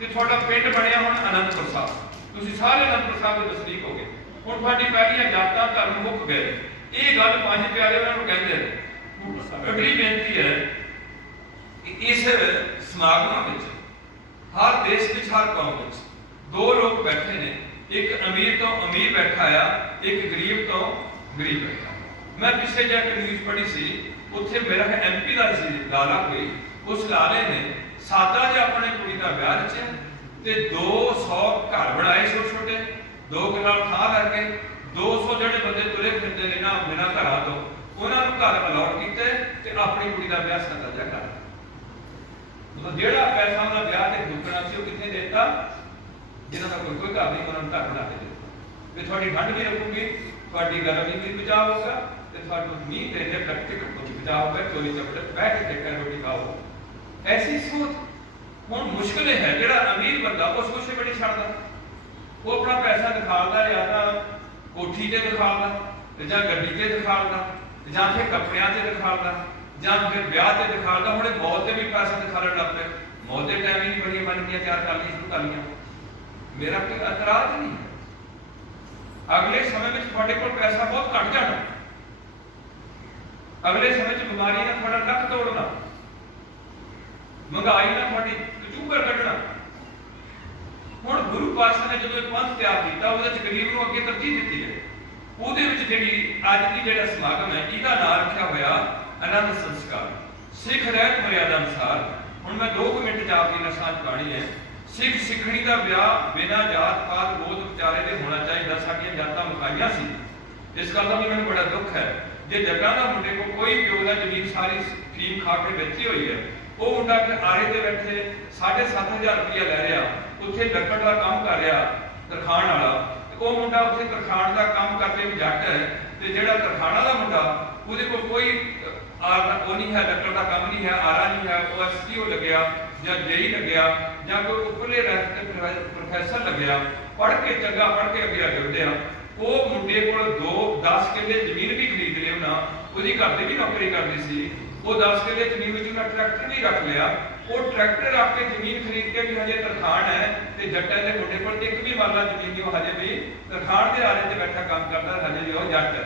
ਤੇ ਤੁਹਾਡਾ ਪਿੰਡ ਬਣਿਆ ਹੁਣ ਅਨੰਦਪੁਰ ਸਾਹਿਬ। ਤੁਸੀਂ ਸਾਰੇ ਅਨੰਦਪੁਰ ਸਾਹਿਬ ਦੇ ਵਸਨੀਕ ਹੋ ਗਏ। ਹੁਣ ਤੁਹਾਡੀ ਪਹਿਲੀਆਂ ਜਾਤਾਂ ਧਰਮ ਮੁੱਕ ਗਏ। ਇਹ ਗੱਲ ਪੰਜ ਪਿਆਰੇ ਉਹਨਾਂ ਨੂੰ ਕਹਿੰਦੇ ਨੇ। ਅਗਲੀ ਬੇਨਤੀ ਹੈ ਕਿ ਇਸ ਸਮਾਗਮਾਂ ਵਿੱਚ ਹਰ ਦੇਸ਼ ਵਿੱਚ ਹਰ ਕੌਮ ਵਿੱਚ ਦੋ ਲੋਕ ਬੈਠੇ ਨੇ। ਇੱਕ ਅਮੀਰ ਤੋਂ ਅਮੀਰ ਬੈਠਾ ਆ, ਇੱਕ ਗਰੀਬ ਤੋਂ ਗਰੀਬ ਬੈਠਾ। ਮੈਂ ਪਿੱਛੇ ਜਾ ਕੇ ਨਿਊਜ਼ ਪੜ੍ਹੀ ਸੀ, ਉੱਥੇ ਮੇਰਾ ਐਮਪੀ ਦਾ ਸੀ ਲਾਲਾ ਕੋਈ, ਉਸ ਲਾਲੇ ਨੇ ਸਾਦਾ ਜਿਹਾ ਆਪਣੇ ਕੁੜੀ ਦਾ ਵਿਆਹ ਰਚਿਆ ਤੇ 200 ਘਰ ਬਣਾਏ ਛੋਟੇ ਛੋਟੇ, 2 ਕਨਾਲ ਥਾਂ ਲੈ ਕੇ 200 ਜਿਹੜੇ ਬੰਦੇ ਤੁਰੇ ਫਿਰਦੇ ਨੇ ਨਾ ਬਿਨਾਂ ਘਰਾਂ ਤੋਂ, ਉਹਨਾਂ ਨੂੰ ਘਰ ਅਲਾਟ ਕੀਤੇ ਤੇ ਆਪਣੀ ਕੁੜੀ ਦਾ ਵਿਆਹ ਸਾਦਾ ਜਿਹਾ ਕਰ। ਮਤਲਬ ਜਿਹੜਾ ਪੈਸਾ ਉਹਨਾਂ ਵਿਆਹ ਤੇ ਦੁੱਗਣਾ ਸੀ ਉਹ ਕਿੱਥੇ ਦਿੱਤਾ? ਜਿਹਨਾਂ ਦਾ ਕੋਈ ਘਰ ਨਹੀਂ ਉਹਨਾਂ ਨੂੰ ਘਰ ਬਣਾ ਕੇ ਦਿੱਤਾ ਵੀ ਤੁਹਾਡੀ ਠੰਡ ਵੀ ਰੱਖੂਗੀ, ਤੁਹਾਡੀ ਗਰਮੀ ਵੀ ਬਚਾਅ ਹੋਊਗਾ ਤੇ ਤੁਹਾਨੂੰ ਮੀਂਹ ਤੇ ਟਿਕਟ ਤੋਂ ਵੀ ਬਚਾਅ ਹੋਊਗਾ। ਚੋਰੀ ਚੱਪੜੇ ਬਹਿ ਕੇ ਟੇਕਣ ਰੋਟੀ ਖਾਓ। ਐਸੀ ਸੋਚ। ਹੁਣ ਮੁਸ਼ਕਿਲ ਹੈ ਜਿਹੜਾ ਅਮੀਰ ਬੰਦਾ ਉਸ ਕੁਛ ਬੜੀ ਛੱਡਦਾ, ਉਹ ਆਪਣਾ ਪੈਸਾ ਦਿਖਾਉਂਦਾ ਜਾਂ ਤਾਂ ਕੋਠੀ ਤੇ ਦਿਖਾਉਂਦਾ ਜਾਂ ਗੱਡੀ ਤੇ ਦਿਖਾਉਂਦਾ ਜਾਂ ਫਿਰ ਕੱਪੜਿਆਂ ਤੇ ਦਿਖਾਉਂਦਾ ਜਾਂ ਫਿਰ ਵਿਆਹ ਤੇ ਦਿਖਾਉਂਦਾ। ਹੁਣ ਮੌਤ ਤੇ ਵੀ ਪੈਸਾ ਦਿਖਾਉਣ ਲੱਗ ਪਏ। ਮੌਤ ਦੇ ਟਾਈਮ ਹੀ ਨਹੀਂ ਬੜੀਆਂ ਬਣਦੀਆਂ ਤਿਆਰ ਕਰ ਲਈਆਂ ਸ਼ੁਰੂ ਕਰ ਲਈਆਂ। ਮੇਰਾ ਕੋਈ ਇਤਰਾਜ਼ ਨਹੀਂ ਹੈ। ਅਗਲੇ ਸਮੇਂ ਵਿੱਚ ਤੁਹਾਡੇ ਕੋਲ ਪੈਸਾ ਬਹੁਤ ਘਟ ਜਾਣਾ। ਅਗਲੇ ਸਮੇਂ 'ਚ ਬਿਮਾਰੀ ਨਾਲ ਤੁਹਾਡਾ ਲੱਕ ਤੋੜਨਾ, ਮਹਿੰਗਾਈ ਨਾਲ ਤੁਹਾਡੀ ਕਚੂਕਰ ਕੱਢਣਾ। ਹੁਣ ਗੁਰੂ ਪਾਤਸ਼ਾਹ ਨੇ ਜਦੋਂ ਇਹ ਪੰਥ ਤਿਆਰ ਕੀਤਾ, ਉਹਦੇ 'ਚ ਗਰੀਬ ਨੂੰ ਅੱਗੇ ਤਰਜੀਹ ਦਿੱਤੀ ਹੈ। ਉਹਦੇ ਵਿੱਚ ਜਿਹੜੀ ਅੱਜ ਦੀ ਜਿਹੜਾ ਸਮਾਗਮ ਹੈ, ਇਹਦਾ ਨਾਮ ਰੱਖਿਆ ਹੋਇਆ ਆਨੰਦ ਸੰਸਕਾਰ, ਸਿੱਖ ਰਹਿਤ ਮਰਿਆਦਾ ਅਨੁਸਾਰ। ਹੁਣ ਮੈਂ 2 ਮਿੰਟ ਜਾ ਕੇ ਨਸਾਂ ਪਾਣੀ ਹੈ। ਸਿੱਖ ਸਿੱਖਣੀ ਦਾ ਵਿਆਹ ਬਿਨਾਂ ਜਾਤ ਪਾਤ ਗੋਤ ਵਿਚਾਰੇ ਦੇ ਹੋਣਾ ਚਾਹੀਦਾ। ਸਾਡੀਆਂ ਜਾਤਾਂ ਮੁਕਾਈਆਂ ਸੀ। ਇਸ ਗੱਲ ਦਾ ਵੀ ਮੈਨੂੰ ਬੜਾ ਦੁੱਖ ਹੈ। ਜੇ ਜੱਗਾਂ ਦਾ ਮੁੰਡੇ ਕੋਲ ਕੋਈ ਪਿਓ ਦਾ ਜ਼ਮੀਨ ਸਾਰੀ ਫੀਮ ਖਾ ਕੇ ਵੇਚੀ ਹੋਈ ਹੈ, ਉਹ ਮੁੰਡਾ ਕਿ ਆਰੇ ਤੇ ਬੈਠੇ 7,500 ਰੁਪਇਆ ਲੈ ਰਿਹਾ, ਉੱਥੇ ਲੱਕੜ ਦਾ ਕੰਮ ਕਰ ਰਿਹਾ ਤਰਖਾਣ ਵਾਲਾ। ਉਹ ਮੁੰਡਾ ਉੱਥੇ ਤਰਖਾਣ ਦਾ ਕੰਮ ਕਰਦੇ ਵੀ ਜੱਟ ਹੈ ਤੇ ਜਿਹੜਾ ਤਰਖਾਣਾ ਦਾ ਮੁੰਡਾ ਉਹਦੇ ਕੋਲ ਕੋਈ ਉਹ ਨਹੀਂ ਹੈ, ਲੱਕੜ ਦਾ ਕੰਮ ਨਹੀਂ ਹੈ, ਆਰਾ ਨਹੀਂ ਹੈ, ਉਹ ਐਸਟੀਓ ਲੱਗਿਆ ਜਾਂ ਜੇਈ ਲੱਗਿਆ ਜਾਂ ਕੋਈ ਉੱਪਰਲੇ ਰੈਂਕ ਤੇ ਪ੍ਰੋਫੈਸਰ ਲੱਗਿਆ, ਪੜ੍ਹ ਕੇ ਚੰਗਾ ਪੜ੍ਹ ਕੇ ਅੱਗੇ ਵਧਿਆ। ਉਹ ਮੁੰਡੇ ਕੋਲ 10 ਕਿੱਲੇ ਜ਼ਮੀਨ ਵੀ ਖਰੀਦ ਲਈ ਉਹਨਾਂ, ਉਹਦੀ ਘਰ ਦੀ ਵੀ ਨੌਕਰੀ ਕਰਦੀ ਸੀ। ਉਹ 10 ਕਿੱਲੇ ਜ਼ਮੀਨ ਵਿੱਚ ਉਹਨਾਂ ਟਰੈਕਟਰ ਵੀ ਰੱਖ ਲਿਆ। ਉਹ ਟਰੈਕਟਰ ਰੱਖ ਕੇ ਜ਼ਮੀਨ ਖਰੀਦ ਕੇ ਵੀ ਹਜੇ ਤਰਖਾਣ ਹੈ ਤੇ ਜੱਟਾਂ ਦੇ ਮੁੰਡੇ ਕੋਲ ਇੱਕ ਵੀ ਮਰਲਾ ਜ਼ਮੀਨ ਨਹੀਂ, ਉਹ ਹਜੇ ਵੀ ਤਰਖਾਣ ਦੇ ਆਰੇ ਤੇ ਬੈਠਾ ਕੰਮ ਕਰਦਾ, ਹਜੇ ਵੀ ਉਹ ਜੱਟ ਹੈ।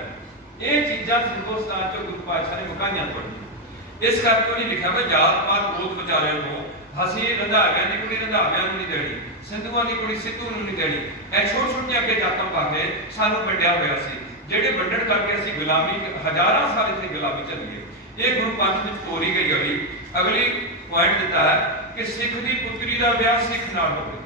ਇਹ ਚੀਜ਼ਾਂ ਹਿੰਦੁਸਤਾਨ 'ਚ ਗੁਰੂ ਪਾਤਸ਼ਾਹ ਨੇ ਮੁਕਾਈਆਂ ਤੁਹਾਡੀਆਂ। ਇਸ ਕਰਕੇ ਉਹਨੇ ਲਿਖਿਆ ਵੀ ਜਾਤ ਪਾਤ ਗੋਤ ਵਿਚਾਰਿਆਂ ਨੂੰ ਅਸੀਂ ਰੰਧਾਵਿਆਂ ਦੀ ਕੁੜੀ ਰੰਧਾਵਿਆਂ ਨੂੰ ਨਹੀਂ ਦੇਣੀ, ਸਿੰਧੂਆਂ ਦੀ ਕੁੜੀ ਸਿੱਧੂ ਨੂੰ ਨਹੀਂ ਦੇਣੀ। ਇਹ ਛੋਟੇ ਛੋਟੀਆਂ ਅੱਗੇ ਜਾਤਾਂ ਪਾ ਕੇ ਸਾਨੂੰ ਵੰਡਿਆ ਹੋਇਆ ਸੀ, ਜਿਹੜੇ ਵੰਡਣ ਕਰਕੇ ਅਸੀਂ ਗੁਲਾਮੀ ਹਜ਼ਾਰਾਂ ਸਾਲ ਇੱਥੇ ਗੁਲਾਮੀ ਚੱਲੀ ਹੈ। ਇਹ ਗੁਰੂ ਪੰਥ ਵਿੱਚ ਤੋਰੀ ਗਈ। ਅਗਲੀ ਪੁਆਇੰਟ ਦਿੱਤਾ ਹੈ ਕਿ ਸਿੱਖ ਦੀ ਪੁੱਤਰੀ ਦਾ ਵਿਆਹ ਸਿੱਖ ਨਾਲ ਹੋਵੇ।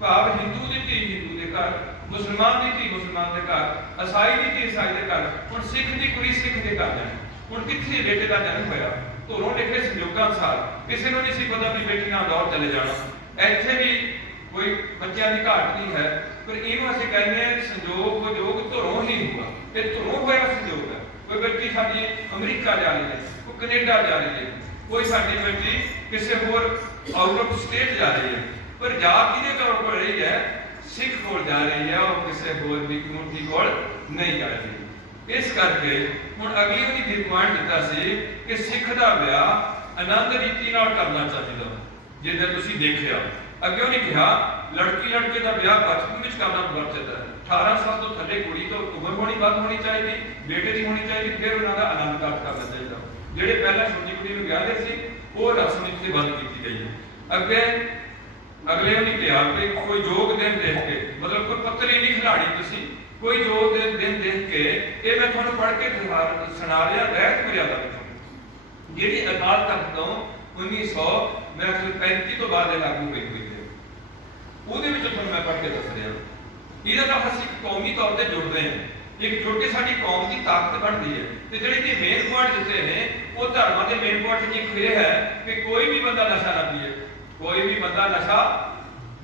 ਭਾਵ ਹਿੰਦੂ ਦੀ ਧੀ ਹਿੰਦੂ ਦੇ ਘਰ, ਮੁਸਲਮਾਨ ਦੀ ਧੀ ਮੁਸਲਮਾਨ ਦੇ ਘਰ, ਈਸਾਈ ਦੀ ਧੀ ਈਸਾਈ ਦੇ ਘਰ। ਹੁਣ ਸਿੱਖ ਦੀ ਕੁੜੀ ਸਿੱਖ ਦੇ ਘਰ ਜਾਏ। ਹੁਣ ਕਿੱਥੇ ਬੇਟੇ ਦਾ ਜਨਮ ਹੋਇਆ, ਧੁਰੋਂ ਲਿਖੇ ਸੰਜੋਗਾਂ ਅਨੁਸਾਰ ਕਿਸੇ ਨੂੰ ਨਹੀਂ ਸੀ ਪਤਾ ਵੀ ਬੇਟੀ ਨਾਲ ਦੌਰ ਚਲੇ ਜਾਣਾ। ਇੱਥੇ ਵੀ ਕੋਈ ਬੱਚਿਆਂ ਦੀ ਘਾਟ ਨਹੀਂ ਹੈ, ਪਰ ਇਹਨੂੰ ਅਸੀਂ ਕਹਿੰਦੇ ਹਾਂ ਸੰਜੋਗ ਵਜੋਗ ਧੁਰੋਂ ਹੀ ਹੋਊਗਾ। ਇਹ ਧੁਰੋਂ ਹੋਇਆ ਸੰਜੋਗ ਹੈ। ਕੋਈ ਬੱਚੀ ਸਾਡੀ ਅਮਰੀਕਾ ਜਾ ਰਹੀ ਹੈ, ਕੋਈ ਕੈਨੇਡਾ ਜਾ ਰਹੀ ਹੈ, ਕੋਈ ਸਾਡੀ ਬੇਟੀ ਕਿਸੇ ਹੋਰ ਆਊਟ ਆਫ ਸਟੇਟ ਜਾ ਰਹੀ ਹੈ, ਪਰ ਜਾ ਕਿਹਦੇ ਕੋਲ ਰਹੀ ਹੈ? ਸਿੱਖ ਕੋਲ ਜਾ ਰਹੀ ਹੈ, ਉਹ ਕਿਸੇ ਹੋਰ ਦੀ ਕਮਿਊਨਿਟੀ ਕੋਲ ਨਹੀਂ ਜਾ ਰਹੀ। ਇਸ ਕਰਕੇ ਹੁਣ ਅਗਲੀ ਉਹਦੀ ਪੁਆਇੰਟ ਦਿੱਤਾ ਸੀ ਕਿ ਸਿੱਖ ਦਾ ਵਿਆਹ ਆਨੰਦ ਰੀਤੀ ਨਾਲ ਕਰਨਾ ਚਾਹੀਦਾ। ਜਿੱਦਾਂ ਤੁਸੀਂ ਦੇਖਿਆ ਅੱਗੇ ਉਹਨੇ ਕਿਹਾ ਲੜਕੀ ਲੜਕੇ ਦਾ ਵਿਆਹ ਬਚਪਨ ਵਿੱਚ ਕਰਨਾ ਵਰਜਿਤ ਹੈ। 18 ਸਾਲ ਤੋਂ ਥੱਲੇ ਕੁੜੀ ਤੋਂ ਉਮਰ ਹੋਣੀ ਵੱਧ ਹੋਣੀ ਚਾਹੀਦੀ, ਬੇਟੇ ਦੀ ਹੋਣੀ ਚਾਹੀਦੀ, ਫਿਰ ਉਹਨਾਂ ਦਾ ਆਨੰਦ ਕਾਰਜ ਕਰਨਾ ਚਾਹੀਦਾ। ਜਿਹੜੇ ਪਹਿਲਾਂ ਛੋਟੀ ਕੁੜੀ ਨੂੰ ਵਿਆਹਦੇ ਸੀ ਉਹ ਰਸਮ ਇੱਥੇ ਬੰਦ ਕੀਤੀ ਗਈ ਹੈ। ਅੱਗੇ ਅਗਲੇ ਉਹਨੇ ਕਿਹਾ ਕਿ ਕੋਈ ਯੋਗ ਦਿਨ ਦੇਖ ਕੇ, ਮਤਲਬ ਕੋਈ ਪੱਤਰੀ ਨਹੀਂ ਖਿਲਾਣੀ ਤੁਸੀਂ, ਕੋਈ ਯੋਗ ਦਿਨ ਦੇਖ ਕੇ, ਇਹ ਮੈਂ ਤੁਹਾਨੂੰ ਪੜ੍ਹ ਕੇ ਸੁਣਾ ਰਿਹਾ ਰਹਿਤ ਮਰਿਆਦਾ ਵਿੱਚ, ਜਿਹੜੀ ਅਕਾਲ ਤਖਤ ਤੋਂ 1935 ਤੋਂ ਬਾਅਦ ਇਹ ਲਾਗੂ ਹੋਈ ਹੈ। ਉਹਦੇ ਵਿੱਚ ਤੁਹਾਨੂੰ ਮੈਂ ਪੜ੍ਹ ਕੇ ਦੱਸ ਰਿਹਾ। ਇਹਦਾ ਨਾਲ ਅਸੀਂ ਕੌਮੀ ਤੌਰ ਤੇ ਜੁੜਦੇ ਹਾਂ, ਇੱਕ ਜੁੜ ਕੇ ਸਾਡੀ ਕੌਮ ਦੀ ਤਾਕਤ ਬਣਦੀ ਹੈ। ਤੇ ਜਿਹੜੇ ਕਿ ਮੇਨ ਪੁਆਇੰਟ ਦਿੱਤੇ ਨੇ ਉਹ ਧਰਮਾਂ ਦੇ ਮੇਨ ਪੁਆਇੰਟ ਇੱਕ ਇਹ ਹੈ ਕਿ ਕੋਈ ਵੀ ਬੰਦਾ ਨਸ਼ਾ ਨਾ ਪੀਏ, ਕੋਈ ਵੀ ਬੰਦਾ ਨਸ਼ਾ,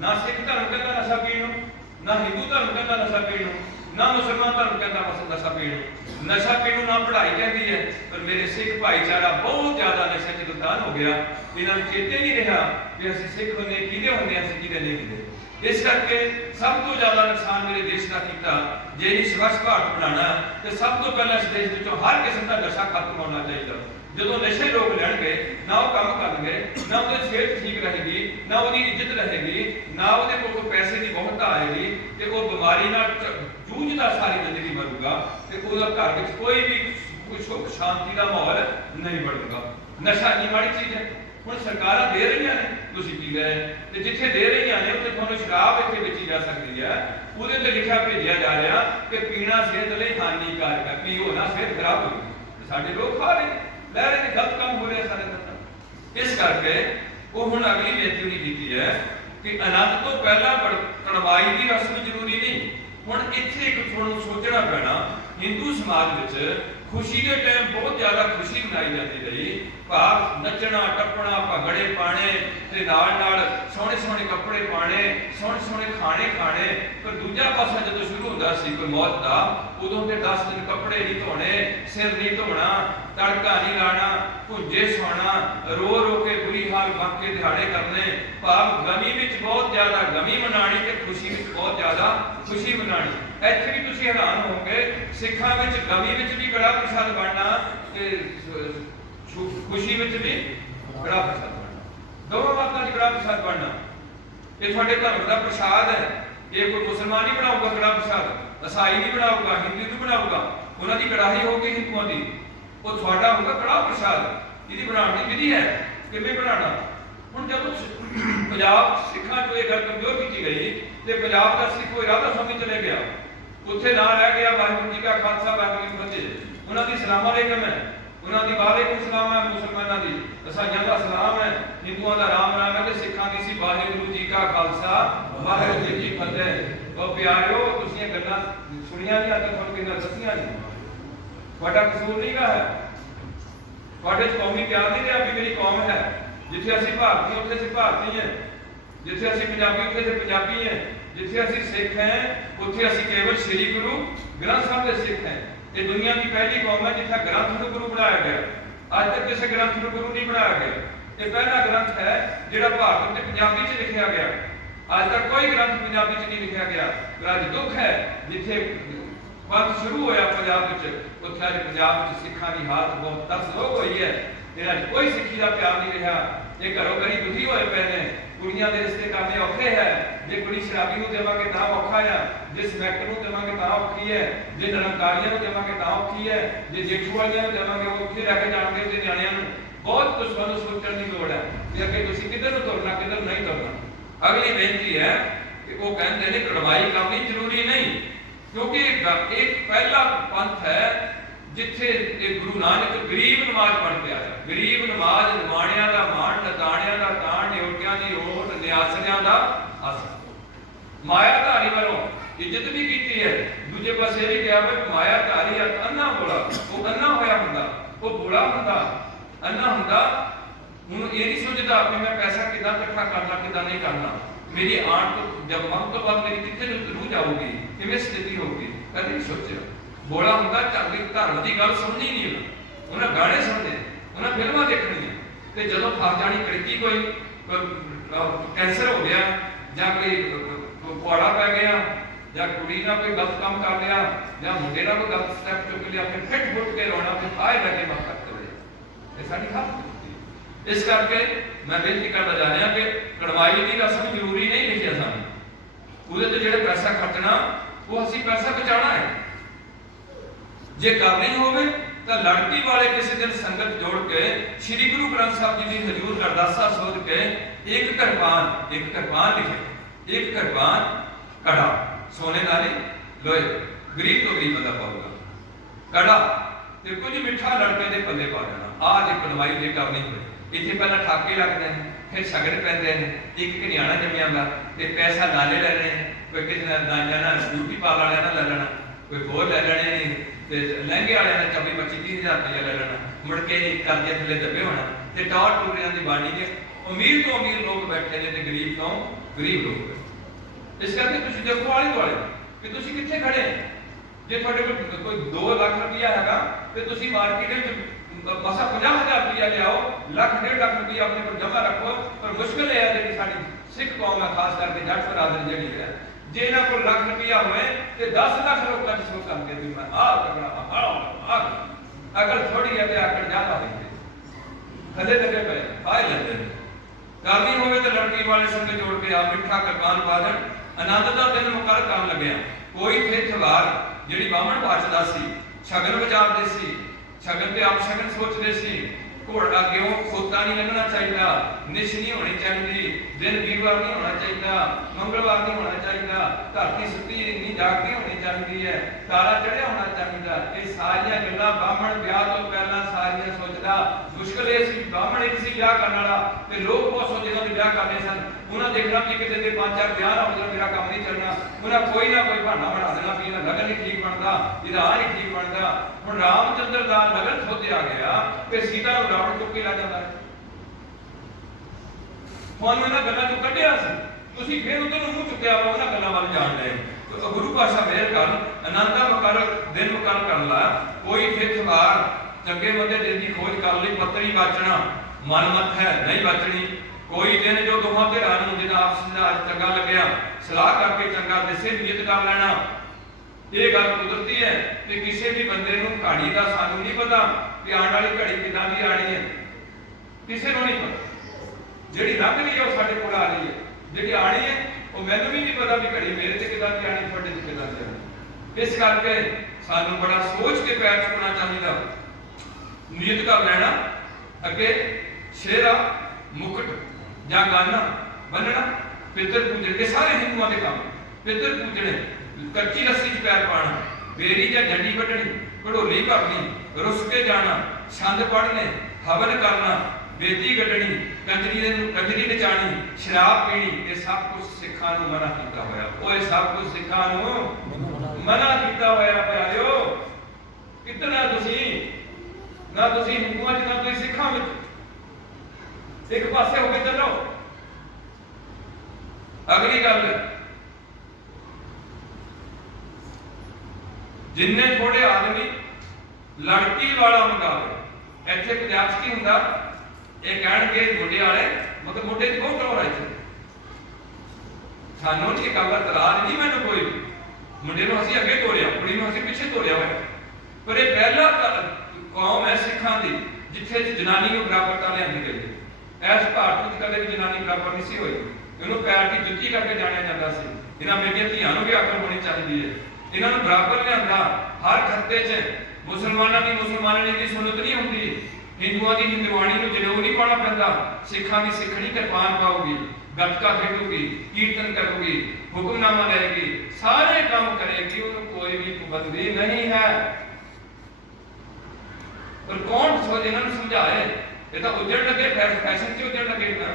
ਨਾ ਸਿੱਖ ਧਰਮ ਕਹਿੰਦਾ ਨਸ਼ਾ ਪੀਣ ਨੂੰ, ਨਾ ਹਿੰਦੂ ਧਰਮ ਕਹਿੰਦਾ ਨਸ਼ਾ ਪੀਣ ਨੂੰ, ਨਾ ਮੁਸਲਮਾਨ ਧਰਮ ਕਹਿੰਦਾ ਨਸ਼ਾ ਪੀਣ ਨੂੰ। ਨਸ਼ਾ ਪੀਣ ਨੂੰ ਨਾ ਪੜ੍ਹਾਈ ਕਹਿੰਦੀ ਹੈ, ਪਰ ਮੇਰੇ ਸਿੱਖ ਭਾਈਚਾਰਾ ਬਹੁਤ ਜ਼ਿਆਦਾ ਨਸ਼ੇ 'ਚ ਦੁਤਾਨ ਹੋ ਗਿਆ। ਇਹਨਾਂ ਨੂੰ ਚੇਤੇ ਨਹੀਂ ਰਿਹਾ ਕਿ ਅਸੀਂ ਸਿੱਖ ਹੁੰਦੇ ਕਿਹਦੇ ਹੁੰਦੇ ਹਾਂ, ਅਸੀਂ ਕਿਹਦੇ ਨਹੀਂ ਹੁੰਦੇ। ਇਸ ਕਰਕੇ ਸਭ ਤੋਂ ਜ਼ਿਆਦਾ ਨੁਕਸਾਨ ਮੇਰੇ ਦੇਸ਼ ਦਾ ਕੀਤਾ। ਜੇ ਇਹ ਸਵੱਛ ਭਾਰਤ ਬਣਾਉਣਾ ਤੇ ਸਭ ਤੋਂ ਪਹਿਲਾਂ ਇਸ ਦੇਸ਼ ਵਿੱਚੋਂ ਹਰ ਕਿਸਮ ਦਾ ਨਸ਼ਾ ਖਤਮ ਹੋਣਾ ਚਾਹੀਦਾ। ਜਦੋਂ ਨਸ਼ੇ ਲੋਕ ਲੈਣਗੇ, ਨਾ ਉਹ ਕੰਮ ਕਰਨਗੇ, ਨਾ ਉਹਦੀ ਸਿਹਤ ਠੀਕ ਰਹੇਗੀ, ਨਾ ਉਹਦੀ ਇੱਜ਼ਤ ਰਹੇਗੀ, ਨਾ ਉਹਦੇ ਕੋਲ ਪੈਸੇ ਦੀ ਬਹੁਤਾ ਆਏਗੀ, ਤੇ ਉਹ ਬਿਮਾਰੀ ਨਾਲ ਜੂਝਦਾ ਸਾਰੀ ਜ਼ਿੰਦਗੀ ਮਰੂਗਾ, ਤੇ ਉਹਦਾ ਘਰ ਵਿੱਚ ਕੋਈ ਵੀ ਸੁੱਖ ਸ਼ਾਂਤੀ ਦਾ ਮਾਹੌਲ ਨਹੀਂ ਬਣੂਗਾ। ਨਸ਼ਾ ਨਹੀਂ ਮਾੜੀ ਚੀਜ਼ ਹੈ। ਹੁਣ ਸਰਕਾਰਾਂ ਦੇ ਰਹੀਆਂ ਨੇ, ਤੁਸੀਂ ਪੀ ਗਏ, ਤੇ ਜਿੱਥੇ ਦੇ ਰਹੀਆਂ ਨੇ ਉੱਥੇ ਤੁਹਾਨੂੰ ਸ਼ਰਾਬ ਇੱਥੇ ਵੇਚੀ ਜਾ ਸਕਦੀ ਹੈ। ਉਹਦੇ ਤੇ ਲਿਖਿਆ ਭੇਜਿਆ ਜਾ ਰਿਹਾ ਕਿ ਪੀਣਾ ਸਿਹਤ ਲਈ ਹਾਨੀਕਾਰਕ ਹੈ, ਪੀਓ ਨਾ ਸਿਹਤ ਖਰਾਬ ਹੋਊਗੀ। ਸਾਡੇ ਲੋਕ ਖਾ ਰਹੇ ਨੇ, ਲੈ ਰਹੇ ਨੇ, ਗਲਤ ਕੰਮ ਹੋ ਰਿਹਾ ਸਾਰੇ ਦਾ। ਇਸ ਕਰਕੇ ਉਹ ਹੁਣ ਅਗਲੀ ਬੇਨਤੀ ਨਹੀਂ ਕੀਤੀ ਹੈ ਕਿ ਆਨੰਦ ਤੋਂ ਪਹਿਲਾਂ ਕੜਵਾਈ ਦੀ ਰਸਮ ਜ਼ਰੂਰੀ ਨਹੀਂ। ਹੁਣ ਇੱਥੇ ਇੱਕ ਤੁਹਾਨੂੰ ਸੋਚਣਾ ਪੈਣਾ, ਹਿੰਦੂ ਸਮਾਜ ਵਿੱਚ ਖੁਸ਼ੀ ਦੇ ਟਾਈਮ ਬਹੁਤ ਜ਼ਿਆਦਾ ਖੁਸ਼ੀ ਮਨਾਈ ਜਾਂਦੀ ਰਹੀ। ਭਾਵ ਨੱਚਣਾ ਟੱਪਣਾ, ਭੰਗੜੇ ਪਾਣੇ, ਤੇ ਨਾਲ ਨਾਲ ਸੋਹਣੇ ਸੋਹਣੇ ਕੱਪੜੇ ਪਾਣੇ, ਸੋਹਣੇ ਸੋਹਣੇ ਖਾਣੇ ਖਾਣੇ। ਪਰ ਦੂਜਾ ਪਾਸਾ ਜਦੋਂ ਸ਼ੁਰੂ ਹੁੰਦਾ ਸੀ ਕੋਈ ਮੌਤ ਦਾ, ਉਦੋਂ ਤੇ 10 ਦਿਨ ਕੱਪੜੇ ਨਹੀਂ ਧੋਣੇ, ਸਿਰ ਨਹੀਂ ਧੋਣਾ, ਤੜਕਾ ਨਹੀਂ ਲਾਣਾ, ਭੁੰਜੇ ਸੌਣਾ, ਰੋ ਰੋ ਕੇ ਬੁਰੀ ਹਾਲ ਬਾਕੀ ਦਿਹਾੜੇ ਕਰਨੇ। ਭਾਵ ਗਮੀ ਵਿੱਚ ਬਹੁਤ ਜ਼ਿਆਦਾ ਗਮੀ ਮਨਾਣੀ ਤੇ ਖੁਸ਼ੀ ਵਿੱਚ ਬਹੁਤ ਜ਼ਿਆਦਾ ਖੁਸ਼ੀ ਮਨਾਣੀ। ਇੱਥੇ ਵੀ ਤੁਸੀਂ ਹੈਰਾਨ ਹੋਵੋਗੇ, ਸਿੱਖਾਂ ਵਿੱਚ ਗਮੀ ਵਿੱਚ ਵੀ ਕੜਾ ਪ੍ਰਸ਼ਾਦ ਬਣਨਾ ਤੇ ਖੁਸ਼ੀ ਵਿੱਚ ਵੀ ਕੜਾ ਪ੍ਰਸ਼ਾਦ ਬਣਨਾ, ਦੋਵਾਂ ਵਾਕਾਂ 'ਚ ਕੜਾ ਪ੍ਰਸ਼ਾਦ ਬਣਨਾ। ਇਹ ਤੁਹਾਡੇ ਧਰਮ ਦਾ ਪ੍ਰਸ਼ਾਦ ਹੈ। ਇਹ ਕੋਈ ਮੁਸਲਮਾਨ ਨਹੀਂ ਬਣਾਊਗਾ ਕੜਾ ਪ੍ਰਸ਼ਾਦ, ਈਸਾਈ ਨਹੀਂ ਬਣਾਊਗਾ, ਹਿੰਦੂ ਨਹੀਂ ਬਣਾਊਗਾ। ਉਹਨਾਂ ਦੀ ਕੜਾਹੀ ਹੋਊਗੀ ਹਿੰਦੂਆਂ ਦੀ, ਉਹ ਤੁਹਾਡਾ ਹੋਊਗਾ ਕੜਾ ਪ੍ਰਸ਼ਾਦ। ਇਹਦੀ ਬਣਾਉਣ ਦੀ ਵਿਧੀ ਹੈ, ਕਿਵੇਂ ਬਣਾਉਣਾ। ਹੁਣ ਜਦੋਂ ਪੰਜਾਬ ਸਿੱਖਾਂ 'ਚੋਂ ਇਹ ਗੱਲ ਕਮਜ਼ੋਰ ਕੀਤੀ ਗਈ ਤੇ ਪੰਜਾਬ ਦਾ ਸਿੱਖ ਕੋਈ ਰਾਧਾ ਸਵਾਮੀ ਚਲੇ ਗਿਆ, ਉੱਥੇ ਨਾ ਰਹਿ ਗਿਆ ਵਾਹਿਗੁਰੂ ਜੀ ਕਾ ਖਾਲਸਾ ਵਾਹਿਗੁਰੂ ਜੀ ਕੀ ਫਤਿਹ। ਉਹਨਾਂ ਦੀ ਸਲਾਮ ਅਲੈਕੁਮ ਹੈ, ਉਹਨਾਂ ਦੀ ਵਾਲੇਕੁਮ ਸਲਾਮ ਹੈ, ਮੁਸਲਮਾਨਾਂ ਦੀ ਈਸਾਈਆਂ ਦਾ ਸਲਾਮ ਹੈ, ਹਿੰਦੂਆਂ ਦਾ ਰਾਮ ਨਾਮ ਹੈ, ਤੇ ਸਿੱਖਾਂ ਦੀ ਸੀ ਵਾਹਿਗੁਰੂ ਜੀ ਕਾ ਖਾਲਸਾ ਵਾਹਿਗੁਰੂ ਜੀ ਕੀ ਫਤਿਹ। ਉਹ ਪਿਆਰਿਓ, ਤੁਸੀਂ ਇਹ ਗੱਲਾਂ ਸੁਣੀਆਂ ਨਹੀਂ, ਅੱਜ ਤੁਹਾਨੂੰ ਕਿੰਨਾ ਦੱਸੀਆਂ ਨਹੀਂ। ਤੁਹਾਡਾ ਕਸੂਰ ਨਹੀਂ ਗਾ ਹੈ, ਤੁਹਾਡੇ 'ਚ ਕੌਮੀ ਪਿਆਰ ਨਹੀਂ ਰਿਹਾ ਵੀ ਮੇਰੀ ਕੌਮ ਹੈ। ਜਿੱਥੇ ਅਸੀਂ ਭਾਰਤੀ ਉੱਥੇ ਅਸੀਂ ਭਾਰਤੀ ਹਾਂ, ਜਿੱਥੇ ਅਸੀਂ ਪੰਜਾਬੀ ਉੱਥੇ ਅਸੀਂ ਪੰਜਾਬੀ ਹਾਂ, ਜਿੱਥੇ ਅਸੀਂ ਸਿੱਖ ਹਾਂ ਉੱਥੇ ਅਸੀਂ ਕੇਵਲ ਸ੍ਰੀ ਗੁਰੂ ਗ੍ਰੰਥ ਸਾਹਿਬ ਦੇ ਸਿੱਖ ਹਾਂ। ਇਹ ਦੁਨੀਆ ਦੀ ਪਹਿਲੀ ਕੌਮ ਹੈ ਜਿੱਥੇ ਗ੍ਰੰਥ ਨੂੰ ਗੁਰੂ ਬਣਾਇਆ ਗਿਆ। ਅੱਜ ਤੱਕ ਕਿਸੇ ਗ੍ਰੰਥ ਨੂੰ ਗੁਰੂ ਨਹੀਂ ਬਣਾਇਆ ਗਿਆ। ਇਹ ਪਹਿਲਾ ਗ੍ਰੰਥ ਹੈ ਜਿਹੜਾ ਭਾਰਤ ਤੇ ਪੰਜਾਬੀ 'ਚ ਲਿਖਿਆ ਗਿਆ। ਅੱਜ ਤੱਕ ਕੋਈ ਗ੍ਰੰਥ ਪੰਜਾਬੀ 'ਚ ਨਹੀਂ ਲਿਖਿਆ ਗਿਆ। ਪਰ ਅੱਜ ਦੁੱਖ ਹੈ, ਜਿੱਥੇ ਪੰਥ ਸ਼ੁਰੂ ਹੋਇਆ ਪੰਜਾਬ ਵਿੱਚ, ਉੱਥੇ ਅੱਜ ਪੰਜਾਬ ਵਿੱਚ ਸਿੱਖਾਂ ਦੀ ਹਾਲਤ ਬਹੁਤ ਤਰਸਯੋਗ ਹੋਈ ਹੈ। ਇਹਨਾਂ 'ਚ ਕੋਈ ਸਿੱਖੀ ਦਾ ਪਿਆਰ ਨਹੀਂ ਰਿਹਾ। ਇਹ ਘਰੋਂ ਘਰੀ ਦੁਖੀ ਹੋਏ ਪਏ ਨੇ। ਕੁੜੀਆਂ ਦੇ ਰਿਸ਼ਤੇ ਕਰਨੇ ਔਖੇ ਹੈ। ਜੇ ਕੁੜੀ ਸ਼ਰਾਬੀ ਨੂੰ ਦੇਵਾਂਗੇ ਤਾਂ ਔਖਾ ਆ, ਜੇ ਸਮੈਕ ਨੂੰ ਦੇਵਾਂਗੇ ਤਾਂ ਔਖੀ ਹੈ, ਜੇ ਨਿਰੰਕਾਰੀਆਂ ਨੂੰ ਦੇਵਾਂਗੇ ਤਾਂ ਔਖੀ ਹੈ, ਜੇ ਜੇਠੂ ਵਾਲੀਆਂ ਨੂੰ ਦੇਵਾਂਗੇ ਉਹ ਉੱਥੇ ਲੈ ਕੇ ਜਾਣਗੇ ਉਹਦੇ ਨਿਆਣਿਆਂ ਨੂੰ। ਬਹੁਤ ਕੁਝ ਸਾਨੂੰ ਸੋਚਣ ਦੀ ਲੋੜ ਹੈ ਕਿ ਅੱਗੇ ਤੁਸੀਂ ਕਿੱਧਰ ਨੂੰ ਤੁਰਨਾ, ਕਿੱਧਰ ਨਹੀਂ ਤੁਰਨਾ। ਅਗਲੀ ਬੇਨਤੀ ਹੈ ਕਿ ਉਹ ਕਹਿੰਦੇ ਨੇ ਕੜਵਾਈ ਕਰਨੀ ਜ਼ਰੂਰੀ ਨਹੀਂ, ਕਿਉਂਕਿ ਇਹ ਪਹਿਲਾ ਪੰਥ ਹੈ ਜਿੱਥੇ ਇਹ ਗੁਰੂ ਨਾਨਕ ਗਰੀਬ ਨਵਾਜ਼ ਬਣ ਕੇ ਆਇਆ। ਗਰੀਬ ਨਵਾਜ਼, ਨਿਮਾਣਿਆਂ ਦਾ ਮਾਣ, ਨਤਾਣਿਆਂ ਦਾ ਤਾਣ, ਨਿਉਟਿਆਂ ਦੀ ਓਟ, ਨਿਆਸਰਿਆਂ ਦਾ ਆਸਰਾ। ਮਾਇਆਧਾਰੀ ਵੱਲੋਂ ਇੱਜ਼ਤ ਵੀ ਕੀਤੀ ਹੈ। ਦੂਜੇ ਪਾਸੇ ਵੀ ਕਿਹਾ ਵੀ ਮਾਇਆਧਾਰੀ ਅੰਨਾ ਬੋਲਾ, ਉਹ ਅੰਨਾ ਹੋਇਆ ਹੁੰਦਾ, ਉਹ ਬੋਲਾ ਹੁੰਦਾ, ਅੰਨਾ ਹੁੰਦਾ। ਹੁਣ ਇਹ ਨਹੀਂ ਸੋਚਦਾ ਵੀ ਮੈਂ ਪੈਸਾ ਕਿੱਦਾਂ ਇਕੱਠਾ ਕਰਨਾ, ਕਿੱਦਾਂ ਨਹੀਂ ਕਰਨਾ, ਮੇਰੀ ਆਣ ਤੋਂ ਜਦ ਮੌਤ ਤੋਂ ਬਾਅਦ ਮੇਰੀ ਕਿੱਥੇ ਨੂੰ ਜਾਊਗੀ, ਕਿਵੇਂ ਸਥਿਤੀ ਹੋਊਗੀ, ਕਦੇ ਨਹੀਂ ਸੋਚਿਆ। ਬੋਲਾ ਹੁੰਦਾ, ਧਰਮ ਦੀ ਗੱਲ ਸੁਣਨੀ ਨਹੀਂ ਉਹਨਾਂ ਗਾਣੇ ਸੁਣਦੇ, ਉਹਨਾਂ ਫਿਲਮਾਂ ਦੇਖਣੀਆਂ, ਤੇ ਜਦੋਂ ਫਸ ਜਾਣੀ ਕੜਕੀ ਕੋਈ ਕੈਂਸਰ ਹੋ ਗਿਆ ਜਾਂ ਕੋਈ ਪੁਆੜਾ ਪੈ ਗਿਆ ਜਾਂ ਕੁੜੀ ਨਾਲ ਕੋਈ ਗਲਤ ਕੰਮ ਕਰ ਲਿਆ ਜਾਂ ਮੁੰਡੇ ਨਾਲ ਕੋਈ ਗਲਤ ਸਟੈਪ ਚੁੱਕ ਲਿਆ, ਫਿਰ ਫਿੱਟ ਫੁੱਟ ਕੇ ਰੋਣਾ, ਫਿਰ ਆਏ ਲੱਗੇ ਮੱਤ ਕਰਦੇ। ਇਹ ਸਾਡੀ ਹੱਥ। ਇਸ ਕਰਕੇ ਮੈਂ ਬੇਨਤੀ ਕਰਦਾ ਜਾ ਰਿਹਾ ਕਿ ਕੜਵਾਈ ਦੀ ਰਸਮ ਜ਼ਰੂਰੀ ਨਹੀਂ ਲਿਖਿਆ ਸਾਨੂੰ, ਉਹਦੇ ਤੇ ਜਿਹੜਾ ਪੈਸਾ ਖਰਚਣਾ ਉਹ ਅਸੀਂ ਪੈਸਾ ਬਚਾਉਣਾ ਹੈ। ਜੇ ਕਰਨੀ ਹੋਵੇ ਤਾਂ ਲੜਕੀ ਵਾਲੇ ਕਿਸੇ ਦਿਨ ਸੰਗਤ ਜੋੜ ਕੇ ਸ੍ਰੀ ਗੁਰੂ ਗ੍ਰੰਥ ਸਾਹਿਬ ਜੀ ਦੀ ਹਜ਼ੂਰ ਅਰਦਾਸਾ ਸੋਧ ਕੇ ਇੱਕ ਕਿਰਪਾਨ ਲਿਖੇ, ਇੱਕ ਕਿਰਪਾਨ ਕੜਾ ਸੋਨੇ ਦਾ ਨਹੀਂ ਲੋਹੇ, ਗਰੀਬ ਤੋਂ ਗਰੀਬ ਬੰਦਾ ਪਾਊਗਾ ਕੜਾ, ਤੇ ਕੁਝ ਮਿੱਠਾ ਲੜਕੇ ਦੇ ਪੱਲੇ ਪਾ ਦੇਣਾ। ਆਹ ਜੇ ਕਲਵਾਈ ਦੇ ਕਰਨੀ ਹੋਵੇ, ਇੱਥੇ ਪਹਿਲਾਂ ਠਾਕੇ ਲੱਗਦੇ ਨੇ, ਫਿਰ ਸ਼ਗਨ ਪੈਂਦੇ ਨੇ, ਇੱਕ ਘਰਿਆਣਾ ਜੰਮਿਆ ਹੁੰਦਾ ਤੇ ਪੈਸਾ ਨਾਲੇ ਲੈ ਲੈਣੇ, ਕੋਈ ਕਿਸੇ ਨਾਲ ਨਾਂਜਾ ਨਾਲ ਬਿਊਟੀ ਪਾਰਲਰ ਵਾਲਿਆਂ ਨਾਲ ਲੈ ਲੈਣਾ, ਕੋਈ ਹੋਰ ਲੈ ਲੈਣੇ ਨੇ, ਤੇ ਲਹਿੰਗੇ ਵਾਲਿਆਂ ਨੇ 24-25-30,000 ਰੁਪਇਆ ਲੈ ਲੈਣਾ, ਮੁੜ ਕੇ ਕਰਜ਼ੇ ਥੱਲੇ ਦੱਬੇ ਹੋਣਾ, ਤੇ ਟੌਰ ਟੂਰਿਆਂ ਦੀ ਬਾਣੀ ਦੇ ਅਮੀਰ ਤੋਂ ਅਮੀਰ ਲੋਕ ਬੈਠੇ ਨੇ ਤੇ ਗਰੀਬ ਤੋਂ ਗਰੀਬ ਲੋਕ। ਇਸ ਕਰਕੇ ਤੁਸੀਂ ਦੇਖੋ ਆਲੇ ਦੁਆਲੇ ਕਿ ਤੁਸੀਂ ਕਿੱਥੇ ਖੜੇ। ਜੇ ਤੁਹਾਡੇ ਕੋਲ ਕੋਈ 2 ਲੱਖ ਰੁਪਇਆ ਹੈਗਾ ਤੇ ਤੁਸੀਂ ਮਾਰਕੀਟ ਵਿੱਚ ਮਸਾ 50,000 ਰੁਪਇਆ ਲਿਆਓ, ਲੱਖ 1.5 ਲੱਖ ਰੁਪਇਆ ਆਪਣੇ ਕੋਲ ਜਮ੍ਹਾਂ ਰੱਖੋ। ਪਰ ਮੁਸ਼ਕਿਲ ਇਹ ਹੈ ਜਿਹੜੀ ਸਾਡੀ ਸਿੱਖ ਕੌਮ ਹੈ, ਖਾਸ ਕਰਕੇ ਜੱਟ ਬਰਾਦਰੀ ਜਿਹੜੀ ਹੈ, ਜੇ ਇਹਨਾਂ ਕੋਲ ਲੱਖ ਰੁਪਇਆ ਹੋਵੇ ਤੇ 10 ਲੱਖ ਲੋਕਾਂ ਦੀ ਸੋਚ ਕਰਦੇ ਵੀ ਮੈਂ ਆਹ ਕਰਨਾ, ਅਗਰ ਥੋੜੀ ਹੈ ਤੇ ਆਕੜ ਜ਼ਿਆਦਾ ਹੋਈ ਥੱਲੇ ਲੱਗੇ ਪਏ ਆਏ ਜਾਂਦੇ ਨੇ। ਕਰਨੀ ਹੋਵੇ ਤਾਂ ਲੜਕੀ ਵਾਲੇ ਸੰਗ ਜੋੜ ਕੇ ਆ ਮਿੱਠਾ ਕਿਰਪਾਨ ਪਾ ਦੇਣ, ਆਨੰਦ ਦਾ ਦਿਨ ਮੁਕਰ ਕਰਨ ਲੱਗਿਆ। ਕੋਈ ਫਿਰ ਵਾਰ ਜਿਹੜੀ ਬਾਹਮਣ ਬਾਚਦਾ ਸੀ, ਸ਼ਗਨ ਵਿਚਾਰਦੇ ਸੀ, ਸ਼ਗਨ ਤੇ ਆਪ ਸ਼ਗਨ ਸੋਚਦੇ ਸੀ, ਘੋੜਾ ਕਿਉਂ ਖੋਤਾ ਨਹੀਂ ਲੱਗਣਾ ਚਾਹੀਦਾ, ਨਿਸ਼ ਨਹੀਂ ਹੋਣੀ ਚਾਹੀਦੀ, ਦਿਨ ਵੀਰਵਾਰ ਨਹੀਂ ਹੋਣਾ ਚਾਹੀਦਾ, ਮੰਗਲਵਾਰ ਨਹੀਂ ਹੋਣਾ ਚਾਹੀਦਾ, ਧਰਤੀ ਸੁੱਤੀ ਨਹੀਂ ਜਾਗਦੀ ਹੋਣੀ ਚਾਹੀਦੀ ਹੈ, ਤਾਰਾ ਚੜਿਆ ਹੋਣਾ ਚਾਹੀਦਾ। ਇਹ ਸਾਰੀਆਂ ਗੱਲਾਂ ਬਾਹਮਣ ਵਿਆਹ ਤੋਂ ਪਹਿਲਾਂ ਸਾਰੀਆਂ ਸੋਚਦਾ। ਮੁਸ਼ਕਲ ਇਹ ਸੀ ਬਾਹਮਣ ਇੱਕ ਸੀ ਵਿਆਹ ਕਰਨ ਵਾਲਾ, ਤੇ ਲੋਕ ਬਹੁਤ ਸੋਚਦੇ ਨੇ ਵਿਆਹ ਕਰਨੇ ਸਨ, ਉਹਨਾਂ ਦੇਖਣਾ ਵੀ ਕਿਤੇ ਦੇ 5-4 ਵਿਆਹ ਨਾ ਹੋ ਜਾਣ, ਮੇਰਾ ਕੰਮ ਨਹੀਂ ਚੱਲਣਾ, ਉਹਨਾਂ ਕੋਈ ਨਾ ਕੋਈ ਬਹਾਨਾ ਬਣਾ ਦੇਣਾ ਵੀ ਇਹਦਾ ਲਗਨ ਨਹੀਂ ਠੀਕ ਬਣਦਾ, ਇਹਦਾ ਆਹ ਨਹੀਂ ਠੀਕ ਬਣਦਾ। ਹੁਣ ਰਾਮਚੰਦਰ ਦਾ ਲਗਨ ਸੋਧਿਆ ਗਿਆ ਤੇ ਸੀਤਾ ਨੂੰ ਰਾਵਣ ਚੁੱਕ ਕੇ ਲੈ ਜਾਂਦਾ ਹੈ। ਤੁਹਾਨੂੰ ਇਹਨਾਂ ਗੱਲਾਂ ਚੋਂ ਕੱਢਿਆ ਸੀ, ਤੁਸੀਂ ਫਿਰ ਉਧਰ ਨੂੰ ਮੂੰਹ ਚੁੱਕਿਆ ਵਾ, ਉਹਨਾਂ ਗੱਲਾਂ ਵੱਲ ਜਾਣ ਡਏ। ਗੁਰੂ ਪਾਤਸ਼ਾਹ ਮਿਹਰ ਕਰਨ, ਆਨੰਦਾ ਮੁਕਰ ਦਿਨ ਮੁਕਰ ਕਰਨ ਲਾ। ਕੋਈ ਫਿਰ ਵਾਰ ਚੰਗੇ ਬੰਦੇ ਦਿਨ ਦੀ ਖੋਜ ਕਰ ਲਈ, ਪੱਤਰੀ ਬਾਚਣਾ ਮਨ ਮਤ ਹੈ ਨਹੀਂ ਬਾਚਣੀ। ਕੋਈ ਦਿਨ ਜੋ ਦੋਹਾਂ ਧਿਰਾਂ ਨੂੰ ਜਿਹਦਾ ਆਪਸ ਵਿੱਚ ਅੱਜ ਚੰਗਾ ਲੱਗਿਆ, ਸਲਾਹ ਕਰਕੇ ਚੰਗਾ ਦਿਸੇ ਨਿਯਤ ਕਰ ਲੈਣਾ। ਇਹ ਗੱਲ ਕੁਦਰਤੀ ਹੈ ਕਿ ਕਿਸੇ ਵੀ ਬੰਦੇ ਨੂੰ ਘੜੀ ਦਾ ਸਾਨੂੰ ਨਹੀਂ ਪਤਾ ਕਿ ਆਉਣ ਵਾਲੀ ਘੜੀ ਕਿੱਦਾਂ ਦੀ ਆਣੀ ਹੈ, ਕਿਸੇ ਨੂੰ ਨਹੀਂ ਪਤਾ। ਜਿਹੜੀ ਲੰਘ ਰਹੀ ਹੈ ਉਹ ਸਾਡੇ ਕੋਲ ਆ ਰਹੀ ਹੈ, ਜਿਹੜੀ ਆਣੀ ਹੈ ਉਹ ਮੈਨੂੰ ਵੀ ਨਹੀਂ ਪਤਾ ਵੀ ਘੜੀ ਮੇਰੇ ਤੇ ਕਿੱਦਾਂ ਦੀ ਆਣੀ, ਤੁਹਾਡੇ ਤੇ ਕਿੱਦਾਂ ਦੀ ਆਣੀ। ਇਸ ਕਰਕੇ ਸਾਨੂੰ ਬੜਾ ਸੋਚ ਕੇ ਪੈਰ ਚੁੱਕਣਾ ਚਾਹੀਦਾ, ਨਿਯਤ ਕਰ ਲੈਣਾ। ਅੱਗੇ ਸ਼ੇਰਾ ਮੁਕਟ ਜਾਂ ਗਾਨਾ ਬੰਨਣਾ, ਪਿੱਤਰ ਪੂਜਣ, ਇਹ ਸਾਰੇ ਹਿੰਦੂਆਂ ਦੇ ਕੰਮ। ਪਿੱਤਰ ਪੂਜਣੇ, ਕੱਚੀ ਰੱਸੀ 'ਚ ਪੈਰ ਪਾਣਾ, ਬੇਰੀ ਜਾਂ ਡੰਡੀ ਵੱਢਣੀ, ਘੜੋਲੀ ਭਰਨੀ, ਰੁੱਸ ਕੇ ਜਾਣਾ, ਛੰਦ ਪੜ੍ਹਨੇ, ਹਵਨ ਕਰਨਾ, ਬੇਦੀ ਕੱਢਣੀ, ਕੰਜਰੀ ਨਚਾਣੀ, ਸ਼ਰਾਬ ਪੀਣੀ, ਇਹ ਸਭ ਕੁਝ ਸਿੱਖਾਂ ਨੂੰ ਮਨਾ ਕੀਤਾ ਹੋਇਆ। ਉਹ ਇਹ ਸਭ ਕੁਝ ਸਿੱਖਾਂ ਨੂੰ ਮਨਾ ਕੀਤਾ ਹੋਇਆ ਪਿਆਰਿਓ। ਕਿਤਨਾ ਤੁਸੀਂ ਨਾ ਤੁਸੀਂ ਹਿੰਦੂਆਂ 'ਚ ਨਾ ਤੁਸੀਂ ਸਿੱਖਾਂ ਵਿੱਚ ਇੱਕ ਪਾਸੇ ਹੋ ਕੇ ਚੱਲੋ। ਅਗਲੀ ਗੱਲ, ਜਿੰਨੇ ਥੋੜੇ ਆਦਮੀ ਲੜਕੀ ਵਾਲਾ ਮੁਕਾਬਲਾ ਇੱਥੇ ਪੰਜਾਬ 'ਚ ਕੀ ਹੁੰਦਾ, ਇਹ ਕਹਿਣਗੇ ਮੁੰਡੇ ਵਾਲੇ ਮਤਲਬ ਮੁੰਡੇ ਦੀ ਬਹੁਤ ਟੋਰ ਹੈ ਇੱਥੇ, ਸਾਨੂੰ ਨਹੀਂ ਕਾਬਰ ਤਰਾਜ ਨਹੀਂ ਮੈਨੂੰ ਕੋਈ, ਮੁੰਡੇ ਨੂੰ ਅਸੀਂ ਅੱਗੇ ਤੋਰਿਆ, ਕੁੜੀ ਨੂੰ ਅਸੀਂ ਪਿੱਛੇ ਤੋਰਿਆ ਹੋਇਆ। ਪਰ ਇਹ ਪਹਿਲਾ ਕੌਮ ਹੈ ਸਿੱਖਾਂ ਦੀ ਜਿੱਥੇ ਜਨਾਨੀ ਨੂੰ ਬਰਾਬਰਤਾ ਲਿਆਂਦੀ ਗਈ। ਇਸ ਭਾਰਤ ਵਿੱਚ ਕਦੇ ਵੀ ਜਨਾਨੀ ਬਰਾਬਰ ਨਹੀਂ ਸੀ ਹੋਈ, ਇਹਨੂੰ ਪੈਰ ਦੀ ਜੁੱਤੀ ਕਰਕੇ ਜਾਣਿਆ ਜਾਂਦਾ ਸੀ। ਇਹਨਾਂ ਮੇਰੀਆਂ ਧੀਆਂ ਨੂੰ ਵੀ ਅਕਲ ਹੋਣੀ ਚਾਹੀਦੀ ਹੈ, ਇਹਨਾਂ ਨੂੰ ਬਰਾਬਰ ਲਿਆਂਦਾ। ਹਰ ਖੱਤੇ 'ਚ ਮੁਸਲਮਾਨਾਂ ਦੀ ਸੁਨਨਤ ਨਹੀਂ ਹੁੰਦੀ, ਹਿੰਦੂਆਂ ਦੀ ਹਿੰਦਵਾਣੀ ਨੂੰ ਜਨੇਊ ਨਹੀਂ ਪਾਉਣਾ ਪੈਂਦਾ, ਸਿੱਖਾਂ ਦੀ ਸਿੱਖਣੀ ਕਿਰਪਾਨ ਪਾਊਗੀ, ਗੱਤਕਾ ਖੇਡੂਗੀ, ਕੀਰਤਨ ਕਰੂਗੀ, ਹੁਕਮਨਾਮਾ ਲਏਗੀ, ਸਾਰੇ ਕੰਮ ਕਰੇਗੀ, ਉਹਨੂੰ ਕੋਈ ਵੀ ਪਾਬੰਦੀ ਨਹੀਂ ਹੈ। ਪਰ ਕੌਣ ਸੋਚ ਇਹਨਾਂ ਨੂੰ ਸਮਝਾਏ, ਇਹ ਤਾਂ ਉੱਜੜ ਲੱਗੇ, ਫੈਸ਼ਨ 'ਚ ਉੱਜੜ ਲੱਗੇ ਨਾ।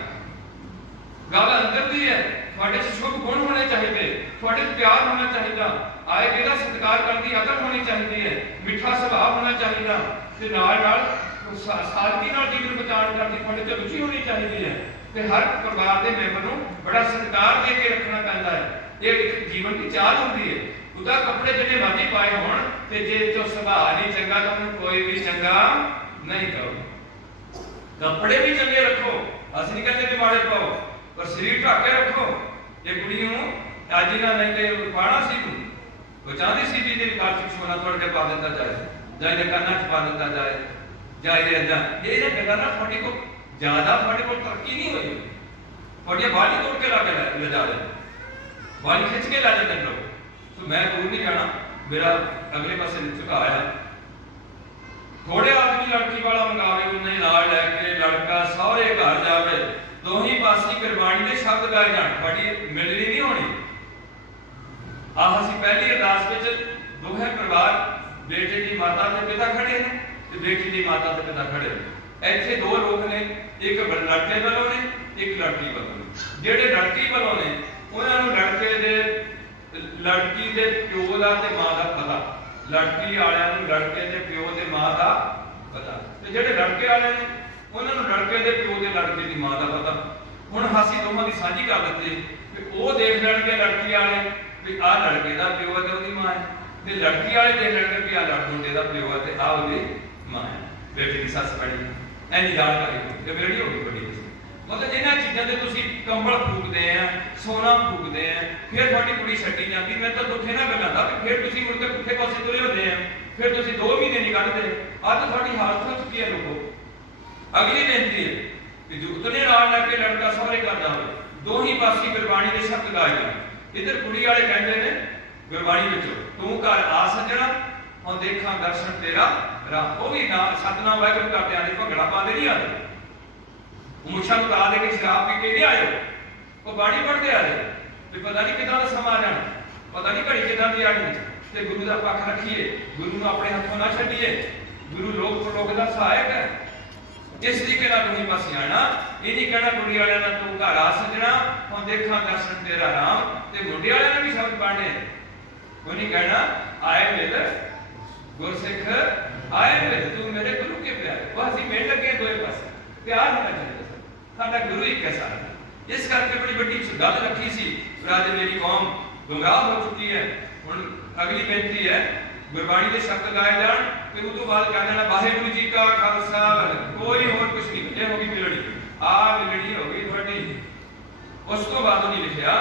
ਗੱਲ ਅੰਦਰ ਦੀ ਹੈ, ਤੁਹਾਡੇ 'ਚ ਸ਼ੁਭ ਗੁਣ ਹੋਣੇ ਚਾਹੀਦੇ, ਤੁਹਾਡੇ 'ਚ ਪਿਆਰ ਹੋਣਾ ਚਾਹੀਦਾ, ਆਏ ਗਏ ਦਾ ਸਤਿਕਾਰ ਕਰਨ ਦੀ ਅਕਲ ਹੋਣੀ ਚਾਹੀਦੀ ਹੈ, ਮਿੱਠਾ ਸੁਭਾਅ ਹੋਣਾ ਚਾਹੀਦਾ, ਤੇ ਨਾਲ ਸਾਦਗੀ ਨਾਲ ਜੀਵਨ ਬਚਾਉਣ ਕਰਦੀ ਤੁਹਾਡੇ 'ਚ ਰੁਚੀ ਹੋਣੀ ਚਾਹੀਦੀ ਹੈ, ਤੇ ਹਰ ਪਰਿਵਾਰ ਦੇ ਮੈਂਬਰ ਨੂੰ ਬੜਾ ਸਤਿਕਾਰ ਦੇ ਕੇ ਰੱਖਣਾ ਪੈਂਦਾ ਹੈ। ਇਹ ਇੱਕ ਜੀਵਨ ਦੀ ਚਾਲ ਹੁੰਦੀ ਹੈ। ਉਹਦਾ ਕੱਪੜੇ ਜਿੰਨੇ ਮਰਜ਼ੀ ਪਾਏ ਹੋਣ ਤੇ ਜੇ ਚੋ ਸੁਭਾਅ ਨਹੀਂ ਚੰਗਾ ਤਾਂ ਉਹਨੂੰ ਕੋਈ ਵੀ ਚੰਗਾ ਨਹੀਂ ਕਰੋ। ਕੱਪੜੇ ਵੀ ਚੰਗੇ ਰੱਖੋ, ਅਸੀਂ ਨਹੀਂ ਕਹਿੰਦੇ ਕਿ ਮਾੜੇ ਪਾਓ, ਪਰ ਸਰੀਰ ਢੱਕ ਕੇ ਰੱਖੋ। ਇਹ ਕੁੜੀ ਨੂੰ ਅੱਜ ਇਹਨਾਂ ਨਹੀਂ ਤੇ ਪਾਣਾ ਸੀ ਤੂੰ, ਉਹ ਚਾਹੁੰਦੀ ਸੀ ਵੀ ਜਿਹੜੀ ਕਾਰਤਿਕ ਸੋਨਾ ਤੋੜ ਕੇ ਪਾ ਦਿੱਤਾ ਜਾਏ, ਜਾਂ ਇਹਦੇ ਕੰਨਾਂ 'ਚ ਪਾ ਦਿੱਤਾ ਜਾਏ, ਜਾਂ ਇਹਦੇ ਅੰਦਰ ਇਹ ਗੱਲਾਂ ਨਾ ਤੁਹਾਡੇ ਕੋਲ ਜ਼ਿਆਦਾ, ਤੁਹਾਡੇ ਕੋਲ ਤਰੱਕੀ ਨਹੀਂ ਹੋਈ। ਤੁਹਾਡੀਆਂ ਬਾਲੀ ਤੋੜ ਕੇ ਲਾ ਕੇ ਲਿਜਾ ਦੇ, ਬਾਲੀ ਖਿੱਚ ਕੇ ਲਾ ਜਾਂਦੇ ਲੋਕ। ਸੋ ਮੈਂ ਦੂਰ ਨਹੀਂ ਜਾਣਾ, ਮੇਰਾ ਅਗਲੇ ਪਾਸੇ ਝੁਕਾ ਆ। ਥੋੜੇ ਆਦਮੀ ਲੜਕੀ ਵਾਲਾ ਮੰਗਾਵੇ, ਉਹਨੇ ਨਾਲ ਲੈ ਕੇ ਲੜਕਾ ਸਹੁਰੇ ਘਰ ਜਾਵੇ, ਦੋਹੀਂ ਪਾਸੀ ਕੁਰਬਾਨੀ ਦੇ ਸ਼ਬਦ ਗਾਏ ਜਾਣ, ਤੁਹਾਡੀ ਮਿਲਣੀ ਨਹੀਂ ਹੋਣੀ। ਆਹ ਅਸੀਂ ਪਹਿਲੀ ਅਰਦਾਸ ਵਿੱਚ ਦੋਹੇ ਪਰਿਵਾਰ, ਬੇਟੇ ਦੀ ਮਾਤਾ ਤੇ ਪਿਤਾ ਖੜੇ ਨੇ ਤੇ ਬੇਟੀ ਦੀ ਮਾਤਾ ਤੇ ਪਿਤਾ ਖੜੇ ਨੇ। ਇੱਥੇ ਦੋ ਲੋਕ ਨੇ, ਇੱਕ ਲੜਕੇ ਵੱਲੋਂ ਨੇ, ਇੱਕ ਲੜਕੀ ਵੱਲੋਂ ਨੇ। ਜਿਹੜੇ ਲੜਕੀ ਵੱਲੋਂ ਨੇ ਉਹਨਾਂ ਨੂੰ ਲੜਕੀ ਦੇ ਪਿਓ ਦਾ ਤੇ ਮਾਂ ਦਾ ਪਤਾ, ਲੜਕੀ ਵਾਲਿਆਂ ਨੂੰ ਲੜਕੇ ਦੇ ਪਿਓ ਤੇ ਮਾਂ ਦਾ ਪਤਾ, ਤੇ ਜਿਹੜੇ ਲੜਕੇ ਵਾਲੇ ਨੇ ਉਹਨਾਂ ਨੂੰ ਲੜਕੇ ਦੇ ਪਿਓ ਤੇ ਲੜਕੇ ਦੀ ਮਾਂ ਦਾ ਪਤਾ। ਹੁਣ ਅਸੀਂ ਦੋਵਾਂ ਦੀ ਸਾਂਝੀ ਕਰ ਦਿੱਤੀ ਕਿ ਉਹ ਦੇਖ ਲੈਣਗੇ ਲੜਕੀ ਵਾਲੇ ਵੀ ਆਹ ਲੜਕੇ ਦਾ ਪਿਓ ਹੈ ਤੇ ਉਹਦੀ ਮਾਂ ਹੈ, ਤੇ ਲੜਕੀ ਵਾਲੇ ਦੇਖ ਲੈਣਗੇ ਵੀ ਆਹ ਮੁੰਡੇ ਦਾ ਪਿਓ ਹੈ ਤੇ ਆਹ ਉਹਦੀ ਮਾਂ ਹੈ, ਬੇਟੀ ਦੀ ਸੱਸ ਬਣੀ ਐਨੀ ਜਾਣਕਾਰੀ ਹੋਈ, ਮੇਰੀ ਹੋ ਗਈ ਵੱਡੀ। ਮਤਲਬ ਇਹਨਾਂ ਚੀਜ਼ਾਂ ਦੇ ਤੁਸੀਂ ਕੰਬਲ ਫੂਕਦੇ ਆ, ਸੋਨਾ ਫੂਕਦੇ ਆ, ਫਿਰ ਤੁਹਾਡੀ ਕੁੜੀ ਛੱਡੀ ਜਾਂਦੀ। ਮੈਂ ਤਾਂ ਦੁੱਖੇ ਨਾ ਗੱਲਾਂ ਦਾ, ਫਿਰ ਤੁਸੀਂ ਮੁੜ ਕੇ ਪੁੱਠੇ ਪਾਸੇ ਤੁਰੇ ਹੁੰਦੇ ਆ, ਫਿਰ ਤੁਸੀਂ 2 ਮਹੀਨੇ ਨਹੀਂ ਕੱਢਦੇ। ਅੱਜ ਤੁਹਾਡੀ ਹਾਲਤ ਹੋ ਚੁੱਕੀ ਹੈ ਲੋਕੋ। ਅਗਲੀ ਬੇਨਤੀ ਹੈ ਕਿ ਜੋ ਉਤਨੇ ਨਾਲ ਲੈ ਕੇ ਲੜਕਾ ਸਹੁਰੇ ਘਰ ਜਾਵੇ, ਦੋਹੀਂ ਪਾਸੀ ਗੁਰਬਾਣੀ ਦੇ ਸ਼ਬਦ ਗਾਏ ਜਾਣ। ਇੱਧਰ ਕੁੜੀ ਵਾਲੇ ਕਹਿੰਦੇ ਨੇ ਗੁਰਬਾਣੀ ਵਿੱਚ, ਤੂੰ ਘਰ ਆ ਸੱਜਣਾ, ਹੁਣ ਦੇਖਾਂ ਦਰਸ਼ਨ ਤੇਰਾ ਰਾਹ। ਉਹ ਵੀ ਨਾ ਸਤਨਾਮ ਵਾਹਿਗੁਰੂ ਕਰਦੇ ਆਂਦੇ, ਭੰਗੜਾ ਪਾਉਂਦੇ ਨਹੀਂ ਆਦੇ, ਮੁੱਛਾਂ ਨੂੰ ਲਾ ਦੇ ਕੇ ਸ਼ਰਾਬ ਪੀ ਕੇ ਨਹੀਂ ਆਏ, ਉਹ ਬਾਣੀ ਪੜ੍ਹਦੇ ਆਏ ਵੀ ਪਤਾ ਨਹੀਂ ਕਿੱਦਾਂ ਦਾ ਸਮਾਂ ਜਾਣਾ, ਪਤਾ ਨਹੀਂ ਘੜੀ ਕਿੱਦਾਂ ਦੀ ਆਣੀ। ਤੇ ਗੁਰੂ ਦਾ ਪੱਖ ਰੱਖੀਏ, ਗੁਰੂ ਨੂੰ ਆਪਣੇ ਹੱਥੋਂ ਨਾ ਛੱਡੀਏ। ਗੁਰੂ ਲੋਕ ਪਰਲੋਕ ਦਾ ਸਹਾਇਕ ਹੈ। ਇਸ ਤਰੀਕੇ ਨਾਲ ਤੁਸੀਂ ਪਾਸੇ ਆਣਾ। ਇਹ ਨਹੀਂ ਕਹਿਣਾ ਕੁੜੀ ਵਾਲਿਆਂ ਨਾਲ ਤੂੰ ਘਰ ਆ ਸੱਜਣਾ, ਹੁਣ ਦੇਖਾਂ ਦਰਸ਼ਨ ਤੇਰਾ ਰਾਮ, ਤੇ ਮੁੰਡੇ ਵਾਲਿਆਂ ਨੇ ਵੀ ਸ਼ਬਦ ਪੜ੍ਹਨੇ। ਉਹ ਨਹੀਂ ਕਹਿਣਾ ਆਏ ਮਿਲ ਗੁਰਸਿੱਖ, ਆਏ ਮਿਲ ਤੂੰ ਮੇਰੇ ਗੁਰੂ ਕੇ ਪਿਆਰੇ। ਉਹ ਅਸੀਂ ਮਿਲ ਲੱਗੇ ਦੋਏ ਪਾਸੇ, ਪਿਆਰ ਹੋਣਾ ਚਾਹੀਦਾ। ਸਾਡਾ ਗੁਰੂ ਇੱਕ ਹੈ ਸਾਰਾ। ਇਸ ਕਰਕੇ ਬੜੀ ਵੱਡੀ ਗੱਲ ਰੱਖੀ ਸੀ। ਰਾਜੇ ਮੇਰੀ ਕੌਮ ਗੁੰਮਰਾਹ ਹੋ ਚੁੱਕੀ ਹੈ। ਹੁਣ ਅਗਲੀ ਬੇਨਤੀ ਹੈ ਗੁਰਬਾਣੀ ਦੇ ਸ਼ਬਦ ਗਾਏ ਜਾਣ, ਫਿਰ ਉਹ ਤੋਂ ਬਾਅਦ ਕਹਿ ਦੇਣਾ ਵਾਹਿਗੁਰੂ ਜੀ ਕਾ ਖਾਲਸਾ, ਕੋਈ ਹੋਰ ਕੁਝ ਨਹੀਂ। ਇਹ ਹੋ ਗਈ ਮਿਲਣੀ, ਆ ਮਿਲਣੀ ਹੋ ਗਈ ਤੁਹਾਡੀ। ਉਸ ਤੋਂ ਬਾਅਦ ਉਹਨੇ ਲਿਖਿਆ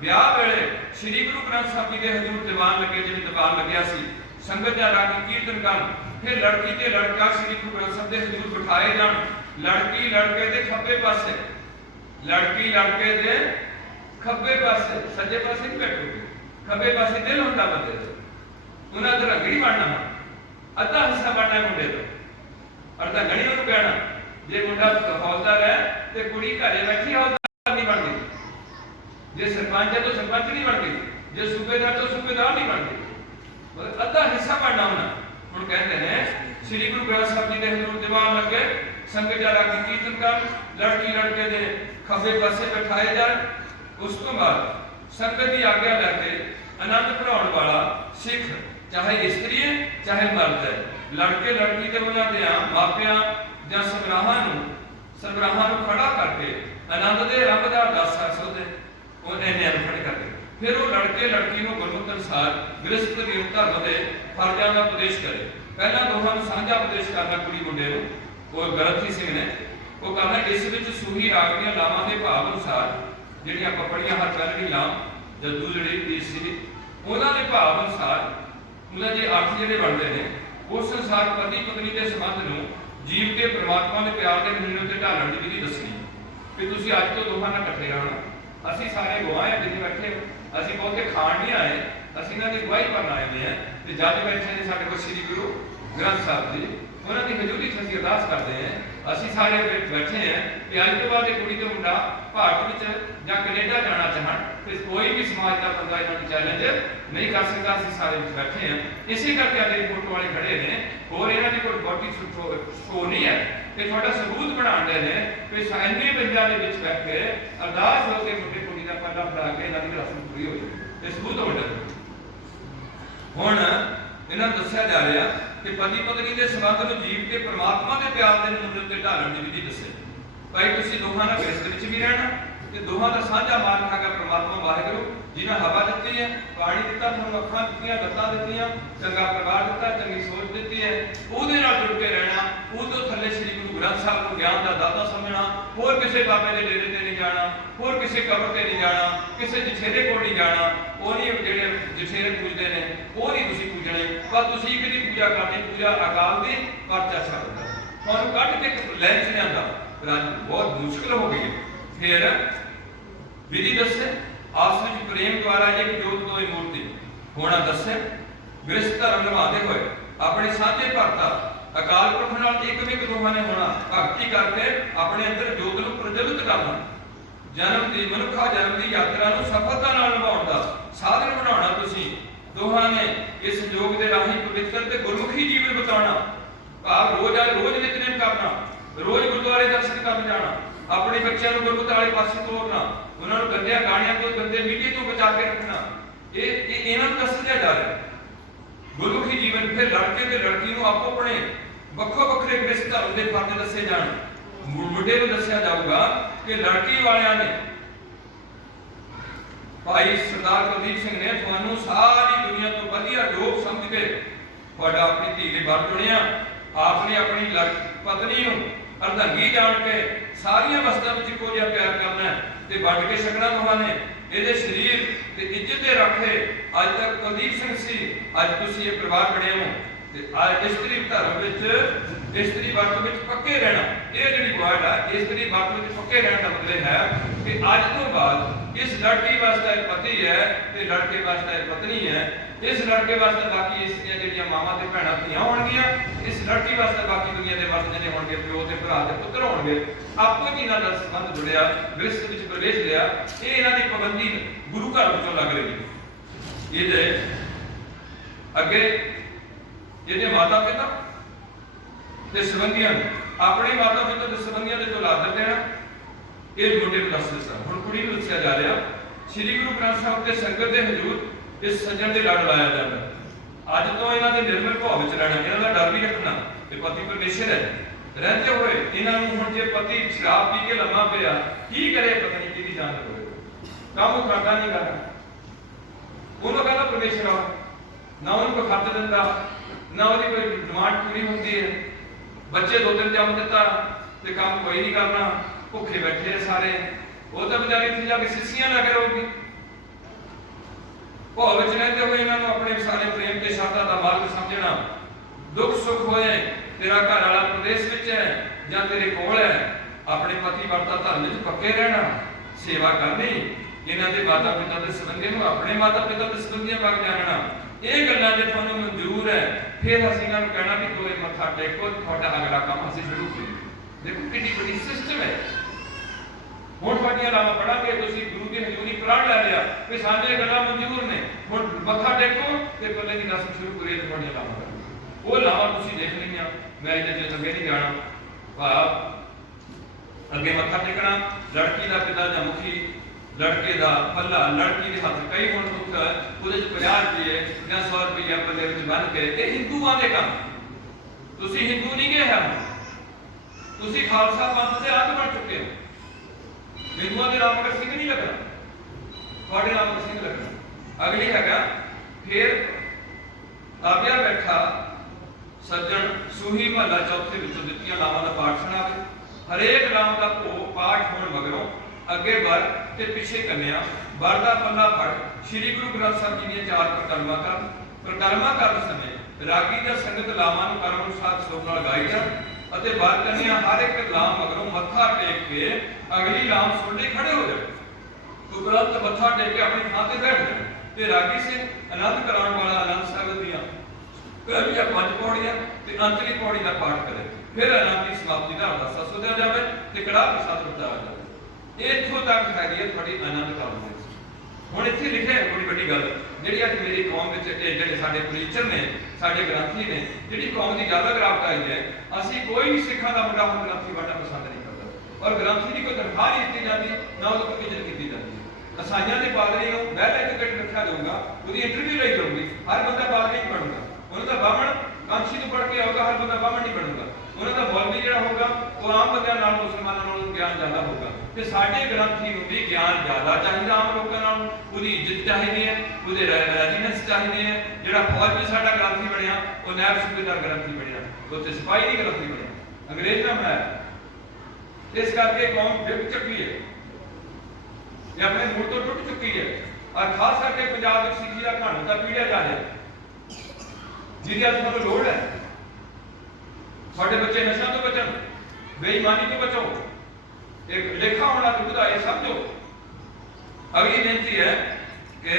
ਵਿਆਹ ਵੇਲੇ ਸ੍ਰੀ ਗੁਰੂ ਗ੍ਰੰਥ ਸਾਹਿਬ ਜੀ ਦੇ ਹਜ਼ੂਰ ਦੀਵਾਨ ਲੱਗੇ, ਜਿਵੇਂ ਦੀਵਾਨ ਲੱਗਿਆ ਸੀ, ਸੰਗਤ ਦਾ ਰਾਗੀ ਕੀਰਤਨ ਕਰਨ। ਫਿਰ ਲੜਕੀ ਤੇ ਲੜਕਾ ਸ੍ਰੀ ਗੁਰੂ ਗ੍ਰੰਥ ਸਾਹਿਬ ਦੇ ਹਜ਼ੂਰ ਬਿਠਾਏ ਜਾਣ। ਲੜਕੀ ਲੜਕੇ ਦੇ ਖੱਬੇ ਪਾਸੇ, ਲੜਕੀ ਲੜਕੇ ਦੇ ਖੱਬੇ ਪਾਸੇ, ਸੱਜੇ ਪਾਸੇ ਨਹੀਂ ਬੈਠੋਗੇ, ਖੱਬੇ ਪਾਸੇ ਦਿਲ ਹੁੰਦਾ ਬੰਦੇ ਦਾ। ਉਹਨਾਂ ਦਾ ਰੰਗੜੀ ਬਣਨਾ, ਅੱਧਾ ਹਿੱਸਾ ਬਣਨਾ ਮੁੰਡੇ ਦਾ, ਅਰਧਾ ਗਣੀ ਉਹਨੂੰ ਕਹਿਣਾ। ਜੇ ਮੁੰਡਾ ਹੌਲਦਾਰ ਹੈ ਤੇ ਕੁੜੀ ਘਰੇ ਬੈਠੀ ਹੌਲਦਾਰ ਨਹੀਂ ਬਣਦੀ, ਜੇ ਸਰਪੰਚ ਹੈ ਤਾਂ ਸਰਪੰਚ ਨਹੀਂ ਬਣਦੀ, ਜੇ ਸੂਬੇਦਾਰ ਤਾਂ ਸੂਬੇਦਾਰ ਨਹੀਂ ਬਣਦੀ। ਮਤਲਬ ਅੱਧਾ ਹਿੱਸਾ ਬਣਨਾ ਉਹਨਾਂ। ਹੁਣ ਕਹਿੰਦੇ ਨੇ ਸ੍ਰੀ ਗੁਰੂ ਗ੍ਰੰਥ ਸਾਹਿਬ ਜੀ ਦੇ ਹਜ਼ੂਰ ਦੀਵਾਨ ਲੱਗੇ, ਸੰਗਤ ਦਾ ਰਾਗੀ ਕੀਰਤਨ ਕਰ, ਲੜਕੀ ਲੜਕੇ ਦੇ ਖੱਬੇ ਪਾਸੇ ਬਿਠਾਏ ਜਾਣ। ਉਸ ਤੋਂ ਬਾਅਦ ਸੰਗਤ ਦੀ ਆਗਿਆ ਲੈ ਕੇ ਆਨੰਦ ਭਰਾਉਣ ਵਾਲਾ ਸਿੱਖ, ਚਾਹੇ ਇਸਤਰੀ ਹੈ ਚਾਹੇ ਮਰਦ ਹੈ, ਲੜਕੇ ਲੜਕੀ ਦੇ ਉਹਨਾਂ ਦੇ ਮਾਪਿਆਂ ਜਾਂ ਸਰਬਰਾਹਾਂ ਨੂੰ ਖੜਾ ਕਰਕੇ ਆਨੰਦ ਦੇ ਰੱਬ ਦਾ ਅਰਦਾਸਾ ਸੋਦੇ ਉਹਨੇ ਨਿਯਮ ਖੜੇ ਕਰਦੇ। ਫਿਰ ਉਹ ਲੜਕੇ ਲੜਕੀ ਨੂੰ ਗੁਰਮਤਿ ਅਨੁਸਾਰ ਗ੍ਰਸਤ ਦੀ ਧਰਮ ਦੇ ਫਰਜ਼ਾਂ ਦਾ ਉਪਦੇਸ਼ ਕਰੇ। ਪਹਿਲਾਂ ਦੋਹਾਂ ਨੂੰ ਸਾਂਝਾ ਉਪਦੇਸ਼ ਕਰਨਾ ਕੁੜੀ ਮੁੰਡੇ ਨੂੰ, ਉਹ ਗ੍ਰੰਥੀ ਸਿੰਘ ਨੇ ਉਹ ਕਰਨਾ। ਇਸ ਵਿੱਚ ਸੂਹੀ ਰਾਗ ਦੀਆਂ ਲਾਵਾਂ ਦੇ ਭਾਵ ਅਨੁਸਾਰ ਜਿਹੜੀਆਂ ਆਪਾਂ ਪੜੀਆਂ ਹਰ ਪਹਿਲੀ ਲਾਮ ਜਾਂ ਦੂਸਰੀ ਤੀਸਰੀ, ਉਹਨਾਂ ਦੇ ਭਾਵ ਅਨੁਸਾਰ ਉਹਨਾਂ ਦੇ ਅਰਥ ਜਿਹੜੇ ਬਣਦੇ ਨੇ, ਉਸ ਅਨੁਸਾਰ ਪਤੀ ਪਤਨੀ ਦੇ ਸੰਬੰਧ ਨੂੰ ਜੀਵ ਕੇ ਪ੍ਰਮਾਤਮਾ ਦੇ ਪਿਆਰ ਦੇ ਮਹੀਨੇ ਤੇ ਢਾਲਣ ਦੀ ਵਿਧੀ ਦੱਸਣੀ ਕਿ ਤੁਸੀਂ ਅੱਜ ਤੋਂ ਦੋਹਾਂ ਨਾਲ ਇਕੱਠੇ ਰਹਿਣਾ। ਅਸੀਂ ਸਾਰੇ ਗਵਾਹ ਹਾਂ ਜਿੱਥੇ ਬੈਠੇ, ਅਸੀਂ ਬਹੁਤੇ ਖਾਣ ਨਹੀਂ ਆਏ, ਅਸੀਂ ਇਹਨਾਂ ਦੀ ਗਵਾਹੀ ਭਰਨ ਆਏ ਹਾਂ। ਤੇ ਜਦ ਬੈਠੇ ਨੇ ਸਾਡੇ ਕੋਲ ਸ੍ਰੀ ਗੁਰੂ ਗ੍ਰੰਥ ਸਾਹਿਬ ਜੀ, ਉਹਨਾਂ ਦੀ ਹਜ਼ੂਰੀ 'ਚ ਅਸੀਂ ਅਰਦਾਸ ਕਰਦੇ ਹਾਂ। ਅਸੀਂ ਸਾਰੇ ਬੈਠੇ ਹਾਂ ਕਿ ਅੱਜ ਤੋਂ ਬਾਅਦ ਇਹ ਕੁੜੀ ਤੇ ਮੁੰਡਾ ਭਾਰਤ ਵਿੱਚ ਜਾਂ ਕੈਨੇਡਾ ਜਾਣਾ ਚਾਹਣ ਤੇ ਕੋਈ ਵੀ ਸਮਾਜ ਦਾ ਬੰਦਾ ਇਹਨਾਂ ਨੂੰ ਚੈਲੰਜ ਨਹੀਂ ਕਰ ਸਕਦਾ। ਅਸੀਂ ਸਾਰੇ ਵਿੱਚ ਬੈਠੇ ਹਾਂ। ਇਸੇ ਕਰਕੇ ਅੱਜ ਇਹ ਫੋਟੋ ਵਾਲੇ ਖੜੇ ਨੇ, ਹੋਰ ਇਹਨਾਂ ਦੀ ਕੋਈ ਬਹੁਤੀ ਸ਼ੋ ਨਹੀਂ ਹੈ। ਇਹ ਤੁਹਾਡਾ ਸਬੂਤ ਬਣਾਉਣ ਦੇ ਨੇ ਕਿ ਇੰਨੇ ਬੰਦਿਆਂ ਦੇ ਵਿੱਚ ਬੈਠ ਕੇ ਅਰਦਾਸ ਹੋ ਕੇ ਮੁੰਡੇ ਕੁੜੀ ਦਾ ਪੱਲਾ ਫੜਾ ਕੇ ਇਹਨਾਂ ਦੀ ਰਸਮ ਪੂਰੀ ਹੋ ਜਾਵੇ। ਇਹ ਸਬੂਤ ਹੋ ਜਾਂਦਾ। ਹੁਣ ਇਹਨਾਂ ਨੂੰ ਦੱਸਿਆ ਜਾ ਰਿਹਾ ਕਿ ਪਤੀ ਪਤਨੀ ਦੇ ਸੰਬੰਧ ਨੂੰ ਜੀਵ ਕੇ ਪ੍ਰਮਾਤਮਾ ਦੇ ਪਿਆਰ ਦੇ ਮੁੰਡੇ ਉੱਤੇ ਢਾਲਣ ਦੀ ਵਿਧੀ ਦੱਸੇ। ਭਾਈ ਤੁਸੀਂ ਦੋਹਾਂ ਨਾਲ ਗ੍ਰਸਤ ਵਿੱਚ ਵੀ ਰਹਿਣਾ ਤੇ ਦੋਹਾਂ ਦਾ ਸਾਂਝਾ ਮਾਲਕ ਹੈਗਾ ਪ੍ਰਮਾਤਮਾ ਵਾਹਿਗੁਰੂ, ਜਿਹਨੇ ਹਵਾ ਦਿੱਤੀ ਹੈ, ਪਾਣੀ ਦਿੱਤਾ, ਤੁਹਾਨੂੰ ਅੱਖਾਂ ਦਿੱਤੀਆਂ, ਲੱਤਾਂ ਦਿੱਤੀਆਂ, ਚੰਗਾ ਪਰਿਵਾਰ ਦਿੱਤਾ, ਚੰਗੀ ਸੋਚ ਦਿੱਤੀ ਹੈ, ਉਹਦੇ ਨਾਲ ਜੁੜ ਕੇ ਰਹਿਣਾ। ਉਹ ਤੋਂ ਥੱਲੇ ਸ੍ਰੀ ਗੁਰੂ ਗ੍ਰੰਥ ਸਾਹਿਬ ਨੂੰ ਗਿਆਨ ਦਾ ਦਾਤਾ ਸਮਝਣਾ, ਹੋਰ ਕਿਸੇ ਬਾਬੇ ਦੇ ਡੇਰੇ ਤੇ ਨਹੀਂ ਜਾਣਾ, ਹੋਰ ਕਿਸੇ ਕਬਰ ਤੇ ਨਹੀਂ ਜਾਣਾ, ਕਿਸੇ ਜਠੇਰੇ ਕੋਲ ਨਹੀਂ ਜਾਣਾ। ਉਹ ਨਹੀਂ ਜਿਹੜੇ ਜਠੇਰੇ ਪੂਜਦੇ ਨੇ ਉਹ ਨਹੀਂ ਤੁਸੀਂ ਪੂਜਣੇ, ਪਰ ਤੁਸੀਂ ਇੱਕ ਦੀ ਪੂਜਾ ਕਰਨੀ, ਪੂਜਾ ਅਕਾਲ ਦੀ, ਪਰਚਾ ਸ਼ਬਦ ਦਾ। ਤੁਹਾਨੂੰ ਕੱਢ ਕੇ ਲੈਂਚ ਲਿਆਂਦਾ, ਪਰ ਅੱਜ ਬਹੁਤ ਮੁਸ਼ਕਿਲ ਹੋ ਗਈ ਹੈ। ਫਿਰ ਵਿਧੀ ਦੱਸੇ, ਆਪਸ ਵਿੱਚ ਪ੍ਰੇਮ ਦੁਆਰਾ ਇੱਕ ਜੋਤ ਦੋਏ ਮੂਰਤੀ ਹੋਣਾ ਦੱਸੇ, ਗ੍ਰਸਥ ਧਰਮ ਨਿਭਾਉਂਦੇ ਹੋਏ ਆਪਣੇ ਸਾਂਝੇ ਭਗਤਾ ਅਕਾਲ ਪੁਰਖ ਨਾਲ ਇੱਕ ਵਿਕ ਦੋਹਾਂ ਨੇ ਹੋਣਾ। ਭਗਤੀ ਕਰਕੇ ਆਪਣੇ ਅੰਦਰ ਜੋਤ ਨੂੰ ਪ੍ਰਜਵਲਿਤ ਕਰਨਾ, ਜਨਮ ਦੀ ਮਨੁੱਖਾ ਜਨਮ ਦੀ ਯਾਤਰਾ ਨੂੰ ਸਫਲਤਾ ਨਾਲ ਨਿਭਾਉਣ ਦਾ ਸਾਧਨ ਬਣਾਉਣਾ। ਤੁਸੀਂ ਦੋਹਾਂ ਨੇ ਇਸ ਸੰਜੋਗ ਦੇ ਰਾਹੀਂ ਪਵਿੱਤਰ ਤੇ ਗੁਰਮੁਖੀ ਜੀਵਨ ਬਿਤਾਉਣਾ, ਭਾਵ ਰੋਜ਼ ਨਿਤਨੇਮ ਕਰਨਾ, ਰੋਜ਼ ਗੁਰਦੁਆਰੇ ਦਰਸ਼ਨ ਕਰਨ ਜਾਣਾ, ਆਪਣੇ ਬੱਚਿਆਂ ਨੂੰ ਗੁਰਮਤਿ ਵਾਲੇ ਪਾਸੇ ਤੋਰਨਾ, ਉਹਨਾਂ ਨੂੰ ਗੰਦਿਆਂ ਗਾਣਿਆਂ ਤੋਂ, ਗੰਦੇ ਮੀਡੀਏ ਤੋਂ ਬਚਾ ਕੇ ਰੱਖਣਾ। ਇਹ ਇਹਨਾਂ ਨੂੰ ਦੱਸਿਆ ਜਾ ਰਿਹਾ ਗੁਰਮੁਖੀ ਜੀਵਨ। ਫਿਰ ਲੜਕੇ ਤੇ ਲੜਕੀ ਨੂੰ ਆਪੋ ਆਪਣੇ ਵੱਖੋ ਵੱਖਰੇ ਗ੍ਰਸਥ ਧਰਮ ਦੇ ਫਰਜ਼ ਦੱਸੇ ਜਾਣ। ਮੁੰਡੇ ਨੂੰ ਦੱਸਿਆ ਜਾਊਗਾ ਕਿ ਲੜਕੀ ਵਾਲਿਆਂ ਨੇ, ਭਾਈ ਸਰਦਾਰ ਕੁਲਦੀਪ ਸਿੰਘ ਨੇ ਤੁਹਾਨੂੰ ਸਾਰੀ ਦੁਨੀਆ ਤੋਂ ਵਧੀਆ ਯੋਗ ਸਮਝ ਕੇ ਤੁਹਾਡਾ ਆਪਣੀ ਧੀ ਦੇ ਵਰ ਚੁਣਿਆ। ਆਪ ਨੇ ਆਪਣੀ ਪਤਨੀ ਨੂੰ ਅਰਧੰਗੀ ਜਾਣ ਕੇ ਸਾਰੀਆਂ ਵਸਤਾਂ ਵਿੱਚ ਇੱਕੋ ਜਿਹਾ ਪਿਆਰ ਕਰਨਾ ਤੇ ਵੰਡ ਕੇ ਛਕਣਾ ਦੋਹਾਂ ਨੇ। ਇਹਦੇ ਸਰੀਰ ਤੇ ਇੱਜ਼ਤ ਦੇ ਰਾਖੇ ਅੱਜ ਤੱਕ ਕੁਲਦੀਪ ਸਿੰਘ ਸੀ, ਅੱਜ ਤੁਸੀਂ ਇਹ ਪਰਿਵਾਰ ਬਣੇ ਹੋ। ਤੇ ਅੱਜ ਇਸਤਰੀ ਧਰਮ ਵਿੱਚ, ਇਸਤਰੀ ਵਰਤ ਵਿੱਚ ਪੱਕੇ ਰਹਿਣਾ, ਇਹ ਜਿਹੜੀ ਵਰਡ ਹੈ ਇਸਤਰੀ ਵਰਤ ਵਿੱਚ ਪੱਕੇ ਰਹਿਣ ਦਾ ਮਤਲਬ ਹੈ ਕਿ ਅੱਜ ਤੋਂ ਬਾਅਦ ਇਸ ਲੜਕੀ ਵਾਸਤੇ ਪਤੀ ਹੈ ਤੇ ਲੜਕੇ ਵਾਸਤੇ ਪਤਨੀ ਹੈ। ਇਸ ਲੜਕੇ ਵਾਸਤੇ ਬਾਕੀ ਇਸ ਦੀਆਂ ਜਿਹੜੀਆਂ ਮਾਵਾਂ ਤੇ ਭੈਣਾਂ ਧੀਆਂ ਹੋਣਗੀਆਂ, ਇਸ ਲੜਕੀ ਵਾਸਤੇ ਬਾਕੀ ਦੁਨੀਆ ਦੇ ਵਰਤ ਜਿਹੜੇ ਹੋਣਗੇ ਪਿਓ ਤੇ ਭਰਾ ਤੇ ਪੁੱਤਰ ਹੋਣਗੇ। ਆਪੋ ਜੀ ਨਾਲ ਸੰਬੰਧ ਜੁੜਿਆ, ਗ੍ਰਸਥ ਵਿੱਚ ਪ੍ਰਵੇਸ਼ ਲਿਆ। ਇਹ ਇਹਨਾਂ ਦੀ ਪਾਬੰਦੀ ਗੁਰੂ ਘਰ ਵਿੱਚੋਂ ਲੱਗ ਰਹੀ ਹੈ। ਇਹਦੇ ਅੱਗੇ ਇਹਦੇ ਮਾਤਾ ਪਿਤਾ ਤੇ ਸੰਬੰਧੀਆਂ ਆਪਣੇ ਮਾਤਾ ਪਿਤਾ ਤੇ ਸੰਬੰਧੀਆਂ ਦੇ ਤੋਂ ਲਾਭ ਦੇਣਾ, ਇਹ ਮੁੰਡੇ ਨੂੰ ਦੱਸ ਦਿੱਤਾ। ਹੁਣ ਕੁੜੀ ਨੂੰ ਦੱਸਿਆ ਜਾ ਰਿਹਾ ਸ੍ਰੀ ਗੁਰੂ ਗ੍ਰੰਥ ਸਾਹਿਬ ਦੇ ਸੰਗਤ ਦੇ ਹਜ਼ੂਰ ਇਸ ਸੱਜਣ ਦੇ ਲੜ ਲਾਇਆ ਜਾਂਦਾ। ਅੱਜ ਤੋਂ ਇਹਨਾਂ ਦੇ ਨਿਰਮਲ ਭਾਵ ਵਿੱਚ ਰਹਿਣਾ, ਇਹਨਾਂ ਦਾ ਡਰ ਵੀ ਰੱਖਣਾ ਤੇ ਪਤੀ ਪਰਮੇਸ਼ਰ ਹੈ। ਰਹਿੰਦੇ ਹੋਏ ਇਹਨਾਂ ਨੂੰ ਹੁਣ ਜੇ ਪਤੀ ਸ਼ਰਾਬ ਪੀ ਕੇ ਲੰਮਾ ਪਿਆ, ਕੀ ਕਰੇ ਪਤਨੀ ਕਿਹਦੀ ਜਾਨ ਲਵੇ, ਕੰਮ ਕਰਦਾ ਨਹੀਂ ਕਰਦਾ। ਉਹਨੂੰ ਕਹਿੰਦਾ ਪਰਮੇਸ਼ਰ ਆ, ਨਾ ਉਹਨੂੰ ਕੋਈ ਖਰਚ ਦਿੰਦਾ, ਨਾ ਉਹਦੀ ਕੋਈ ਡਿਮਾਂਡ ਪੂਰੀ ਹੁੰਦੀ ਹੈ। ਬੱਚੇ ਦੋ ਤਿੰਨ ਜੰਮ ਦਿੱਤਾ ਤੇ ਕੰਮ ਕੋਈ ਨਹੀਂ ਕਰਨਾ, ਭੁੱਖੇ ਬੈਠੇ ਸਾਰੇ। ਉਹ ਤਾਂ ਵਿਚਾਰੀ ਇੱਥੇ ਜਾ ਕੇ ਸਿੱਸੀਆਂ ਲਾ ਕੇ ਰਹੂਗੀ। ਭਾਵ ਵਿੱਚ ਰਹਿੰਦੇ ਹੋਏ ਇਹਨਾਂ ਨੂੰ ਆਪਣੇ ਸਾਰੇ ਪ੍ਰੇਮ ਤੇ ਸ਼ਰਧਾ ਦਾ ਮਾਰਗ ਸਮਝਣਾ। ਦੁੱਖ ਸੁੱਖ ਹੋਏ, ਤੇਰਾ ਘਰ ਵਾਲਾ ਪ੍ਰਦੇਸ਼ ਵਿੱਚ ਹੈ ਜਾਂ ਤੇਰੇ ਕੋਲ ਹੈ, ਆਪਣੇ ਪਤੀ ਵਰਤਾ ਧਰਮ ਵਿੱਚ ਪੱਕੇ ਰਹਿਣਾ, ਸੇਵਾ ਕਰਨੀ। ਇਹਨਾਂ ਦੇ ਮਾਤਾ ਪਿਤਾ ਦੇ ਸੰਬੰਧੀਆਂ ਨੂੰ ਆਪਣੇ ਮਾਤਾ ਪਿਤਾ ਦੇ ਸੰਬੰਧੀਆਂ ਵਾਂਗ ਜਾਣਨਾ। ਇਹ ਗੱਲਾਂ ਜੇ ਤੁਹਾਨੂੰ ਮਨਜ਼ੂਰ ਹੈ, ਫਿਰ ਅਸੀਂ ਇਹਨਾਂ ਨੂੰ ਕਹਿਣਾ ਵੀ ਦੋਏ ਮੱਥਾ ਟੇਕੋ, ਤੁਹਾਡਾ ਅਗਲਾ ਕੰਮ ਅਸੀਂ ਸ਼ੁਰੂ ਕਰੀਏ। ਦੇਖੋ ਕਿੰਨੀ ਵੱਡੀ ਸਿਸਟਮ ਹੈ। ਹੁਣ ਤੁਹਾਡੀਆਂ ਲਾਵਾਂ ਪੜਾਂਗੇ, ਤੁਸੀਂ ਗੁਰੂ ਦੀ ਹਜ਼ੂਰੀ ਪ੍ਰਾਣ ਲੈ ਲਿਆ ਕਿ ਸਾਡੇ ਗੱਲਾਂ ਮਨਜ਼ੂਰ ਨੇ, ਹੁਣ ਮੱਥਾ ਟੇਕੋ ਤੇ ਪੱਲੇ ਦੀ ਰਸਮ ਸ਼ੁਰੂ ਕਰੀਏ ਤੇ ਤੁਹਾਡੀਆਂ ਲਾਵਾਂ ਕਰਾਂਗੇ। ਉਹ ਲਾਵਾਂ ਤੁਸੀਂ ਦੇਖ ਲਈਆਂ, ਮੈਂ ਇਹਦੇ ਚ ਅੱਗੇ ਨਹੀਂ ਜਾਣਾ। ਭਾਵ ਅੱਗੇ ਮੱਥਾ ਟੇਕਣਾ, ਲੜਕੀ ਦਾ ਪਿਤਾ ਜਾਂ ਮੁਖੀ, ਲੜਕੇ ਦਾ ਪੱਲਾ, ਲੜਕੀ ਦੇ ਹੱਥ ਕਈ ਹੁਣ ਦੁੱਖ ਉਹਦੇ ਚ 50 ਰੁਪਏ ਜਾਂ 100 ਰੁਪਏ ਪੱਲੇ ਵਿੱਚ ਬੰਨ ਕੇ। ਇਹ ਹਿੰਦੂਆਂ ਦੇ ਕੰਮ, ਤੁਸੀਂ ਹਿੰਦੂ ਨਹੀਂ ਗਏ ਹਨ, ਤੁਸੀਂ ਖਾਲਸਾ ਪੰਥ ਦੇ ਅੰਗ ਬਣ ਚੁੱਕੇ ਹੋ। ਹਿੰਦੂਆਂ ਦੇ ਰਾਮ ਸਿੰਘ ਨਹੀਂ ਲੱਗਣਾ, ਤੁਹਾਡੇ ਰਾਮ ਸਿੰਘ ਲੱਗਣਾ। ਅਗਲੀ ਹੈਗਾ ਫਿਰ ਆਵਿਆ ਬੈਠਾ ਸੱਜਣ ਸੂਹੀ ਮਹੱਲਾ ਚੌਥੇ ਵਿੱਚੋਂ ਦਿੱਤੀਆਂ ਲਾਵਾਂ ਦਾ ਪਾਠ ਸੁਣਾਵੇ। ਹਰੇਕ ਨਾਮ ਦਾ ਭੋਗ ਪਾਠ ਹੋਣ ਮਗਰੋਂ ਅੱਗੇ ਵਰ ਤੇ ਪਿੱਛੇ ਕੰਨਿਆ ਵਰ ਦਾ ਪੱਲਾ ਫੜ ਸ੍ਰੀ ਗੁਰੂ ਗ੍ਰੰਥ ਸਾਹਿਬ ਜੀ ਦੀਆਂ 4 ਪ੍ਰਕਰਮਾਂ ਕਰਨ। ਪ੍ਰਕਰਮਾਂ ਕਰਨ ਸਮੇਂ ਰਾਗੀ ਦਾ ਸੰਗਤ ਲਾਵਾਂ ਨੂੰ ਕਰਮ ਅਨੁਸਾਰ ਸੁਰ ਨਾਲ ਗਾਈ ਜਾਣ ਅਤੇ ਵਰ ਕੰਨਿਆ ਹਰ ਇੱਕ ਲਾਮ ਮਗਰੋਂ ਮੱਥਾ ਟੇਕ ਕੇ ਅਗਲੀ ਲਾਮ ਸੁਣ ਲਈ ਖੜੇ ਹੋ ਜਾਣ। ਉਪਰੰਤ ਮੱਥਾ ਟੇਕ ਕੇ ਆਪਣੀ ਥਾਂ ਤੇ ਬੈਠ ਜਾਣ ਤੇ ਰਾਗੀ ਸਿੰਘ ਆਨੰਦ ਕਰਾਉਣ ਵਾਲਾ ਆਨੰਦ ਸਾਹਿਬ ਦੀਆਂ ਪਹਿਲੀਆਂ 5 ਪੌੜੀਆਂ ਤੇ ਅੰਤਲੀ ਪੌੜੀ ਦਾ ਪਾਠ ਕਰੇ। ਫਿਰ ਆਨੰਦ ਦੀ ਸਮਾਪਤੀ ਦਾ ਅਰਦਾਸਾ ਸੁਣਿਆ ਜਾਵੇ ਤੇ ਕੜਾਹ ਪ੍ਰਸਾਦ ਵਰਤਾਇਆ ਜਾਵੇ। ਇੱਥੋਂ ਤੱਕ ਹੈਗੀ ਹੈ ਤੁਹਾਡੀ ਆਨੰਦ ਕਾਲ ਦੇ। ਹੁਣ ਇੱਥੇ ਲਿਖਿਆ ਹੈ ਬੜੀ ਵੱਡੀ ਗੱਲ, ਜਿਹੜੀ ਅੱਜ ਮੇਰੀ ਕੌਮ ਵਿੱਚ ਇਹ ਜਿਹੜੇ ਸਾਡੇ ਪ੍ਰੀਚਰ ਨੇ, ਸਾਡੇ ਗ੍ਰੰਥੀ ਨੇ, ਜਿਹੜੀ ਕੌਮ ਦੀ ਜ਼ਿਆਦਾ ਗਰਾਵਟ ਆਈ ਹੈ। ਅਸੀਂ ਕੋਈ ਵੀ ਸਿੱਖਾਂ ਦਾ ਮੁੰਡਾ ਹੁਣ ਗ੍ਰੰਥੀ ਬਣਨਾ ਪਸੰਦ ਨਹੀਂ ਕਰਦਾ, ਔਰ ਗ੍ਰੰਥੀ ਦੀ ਕੋਈ ਤਨਖਾਹ ਨਹੀਂ ਦਿੱਤੀ ਜਾਂਦੀ, ਨਾ ਉਹਦੀ ਕੋਈ ਇੱਜ਼ਤ ਕੀਤੀ ਜਾਂਦੀ ਹੈ। ਅਸਾਈਆਂ ਦੇ ਪਾਦਰੀ ਨੂੰ ਵੈਲ ਐਜੂਕੇਟਡ ਰੱਖਿਆ ਜਾਊਗਾ, ਉਹਦੀ ਇੰਟਰਵਿਊ ਲਈ ਜਾਊਗੀ। ਹਰ ਬੰਦਾ ਪਾਦਰੀ ਨਹੀਂ ਬਣੂਗਾ, ਉਹਨਾਂ ਦਾ ਬਾਹਮਣ ਕਾਂਸ਼ੀ ਤੋਂ ਪੜ੍ਹ ਕੇ ਆਊਗਾ, ਹਰ ਬੰਦਾ ਬਾਹਮਣ ਨਹੀਂ ਬਣੂਗਾ। ਉਹਨਾਂ ਦਾ ਮੌਲਵੀ ਜਿਹੜਾ ਹੋਊਗਾ ਉਹ ਆਮ ਬੰਦਿਆਂ ਨਾਲ, ਮੁਸਲਮਾਨਾਂ ਨਾਲੋਂ ਗਿਆਨ ਜ਼ਿਆਦਾ ਹੋਊਗਾ। ਤੇ ਸਾਡੇ ਗ੍ਰੰਥੀ ਨੂੰ ਵੀ ਗਿਆਨ ਜ਼ਿਆਦਾ ਚਾਹੀਦਾ ਆਮ ਲੋਕਾਂ ਨਾਲੋਂ, ਉਹਦੀ ਇੱਜ਼ਤ ਚਾਹੀਦੀ ਹੈ, ਉਹਦੇ ਰੈਜੀਮੈਂਟਸ ਚਾਹੀਦੇ ਹੈ। ਜਿਹੜਾ ਫੌਜ ਵਿੱਚ ਸਾਡਾ ਗ੍ਰੰਥੀ ਬਣਿਆ ਉਹ ਨਾਇਬ ਸੂਬੇਦਾਰ ਗ੍ਰੰਥੀ ਬਣਿਆ, ਉੱਥੇ ਸਿਪਾਹੀ ਨਹੀਂ ਗ੍ਰੰਥੀ ਬਣਿਆ। अंग्रेज ने बनाया। इस करके कौम डिग चुकी है, ये अपने मूल तो टुट चुकी है। और खास करके पंजाब में सिक्खी का घन का पीढ़िया जा रहा, जिन्हें अज तुहानूं लोड़ है। साडे बच्चे नशा तो बचन, बेईमानी तो बचो, एक लेखा होना दुखदा ये समझो। अगली बेनती है कि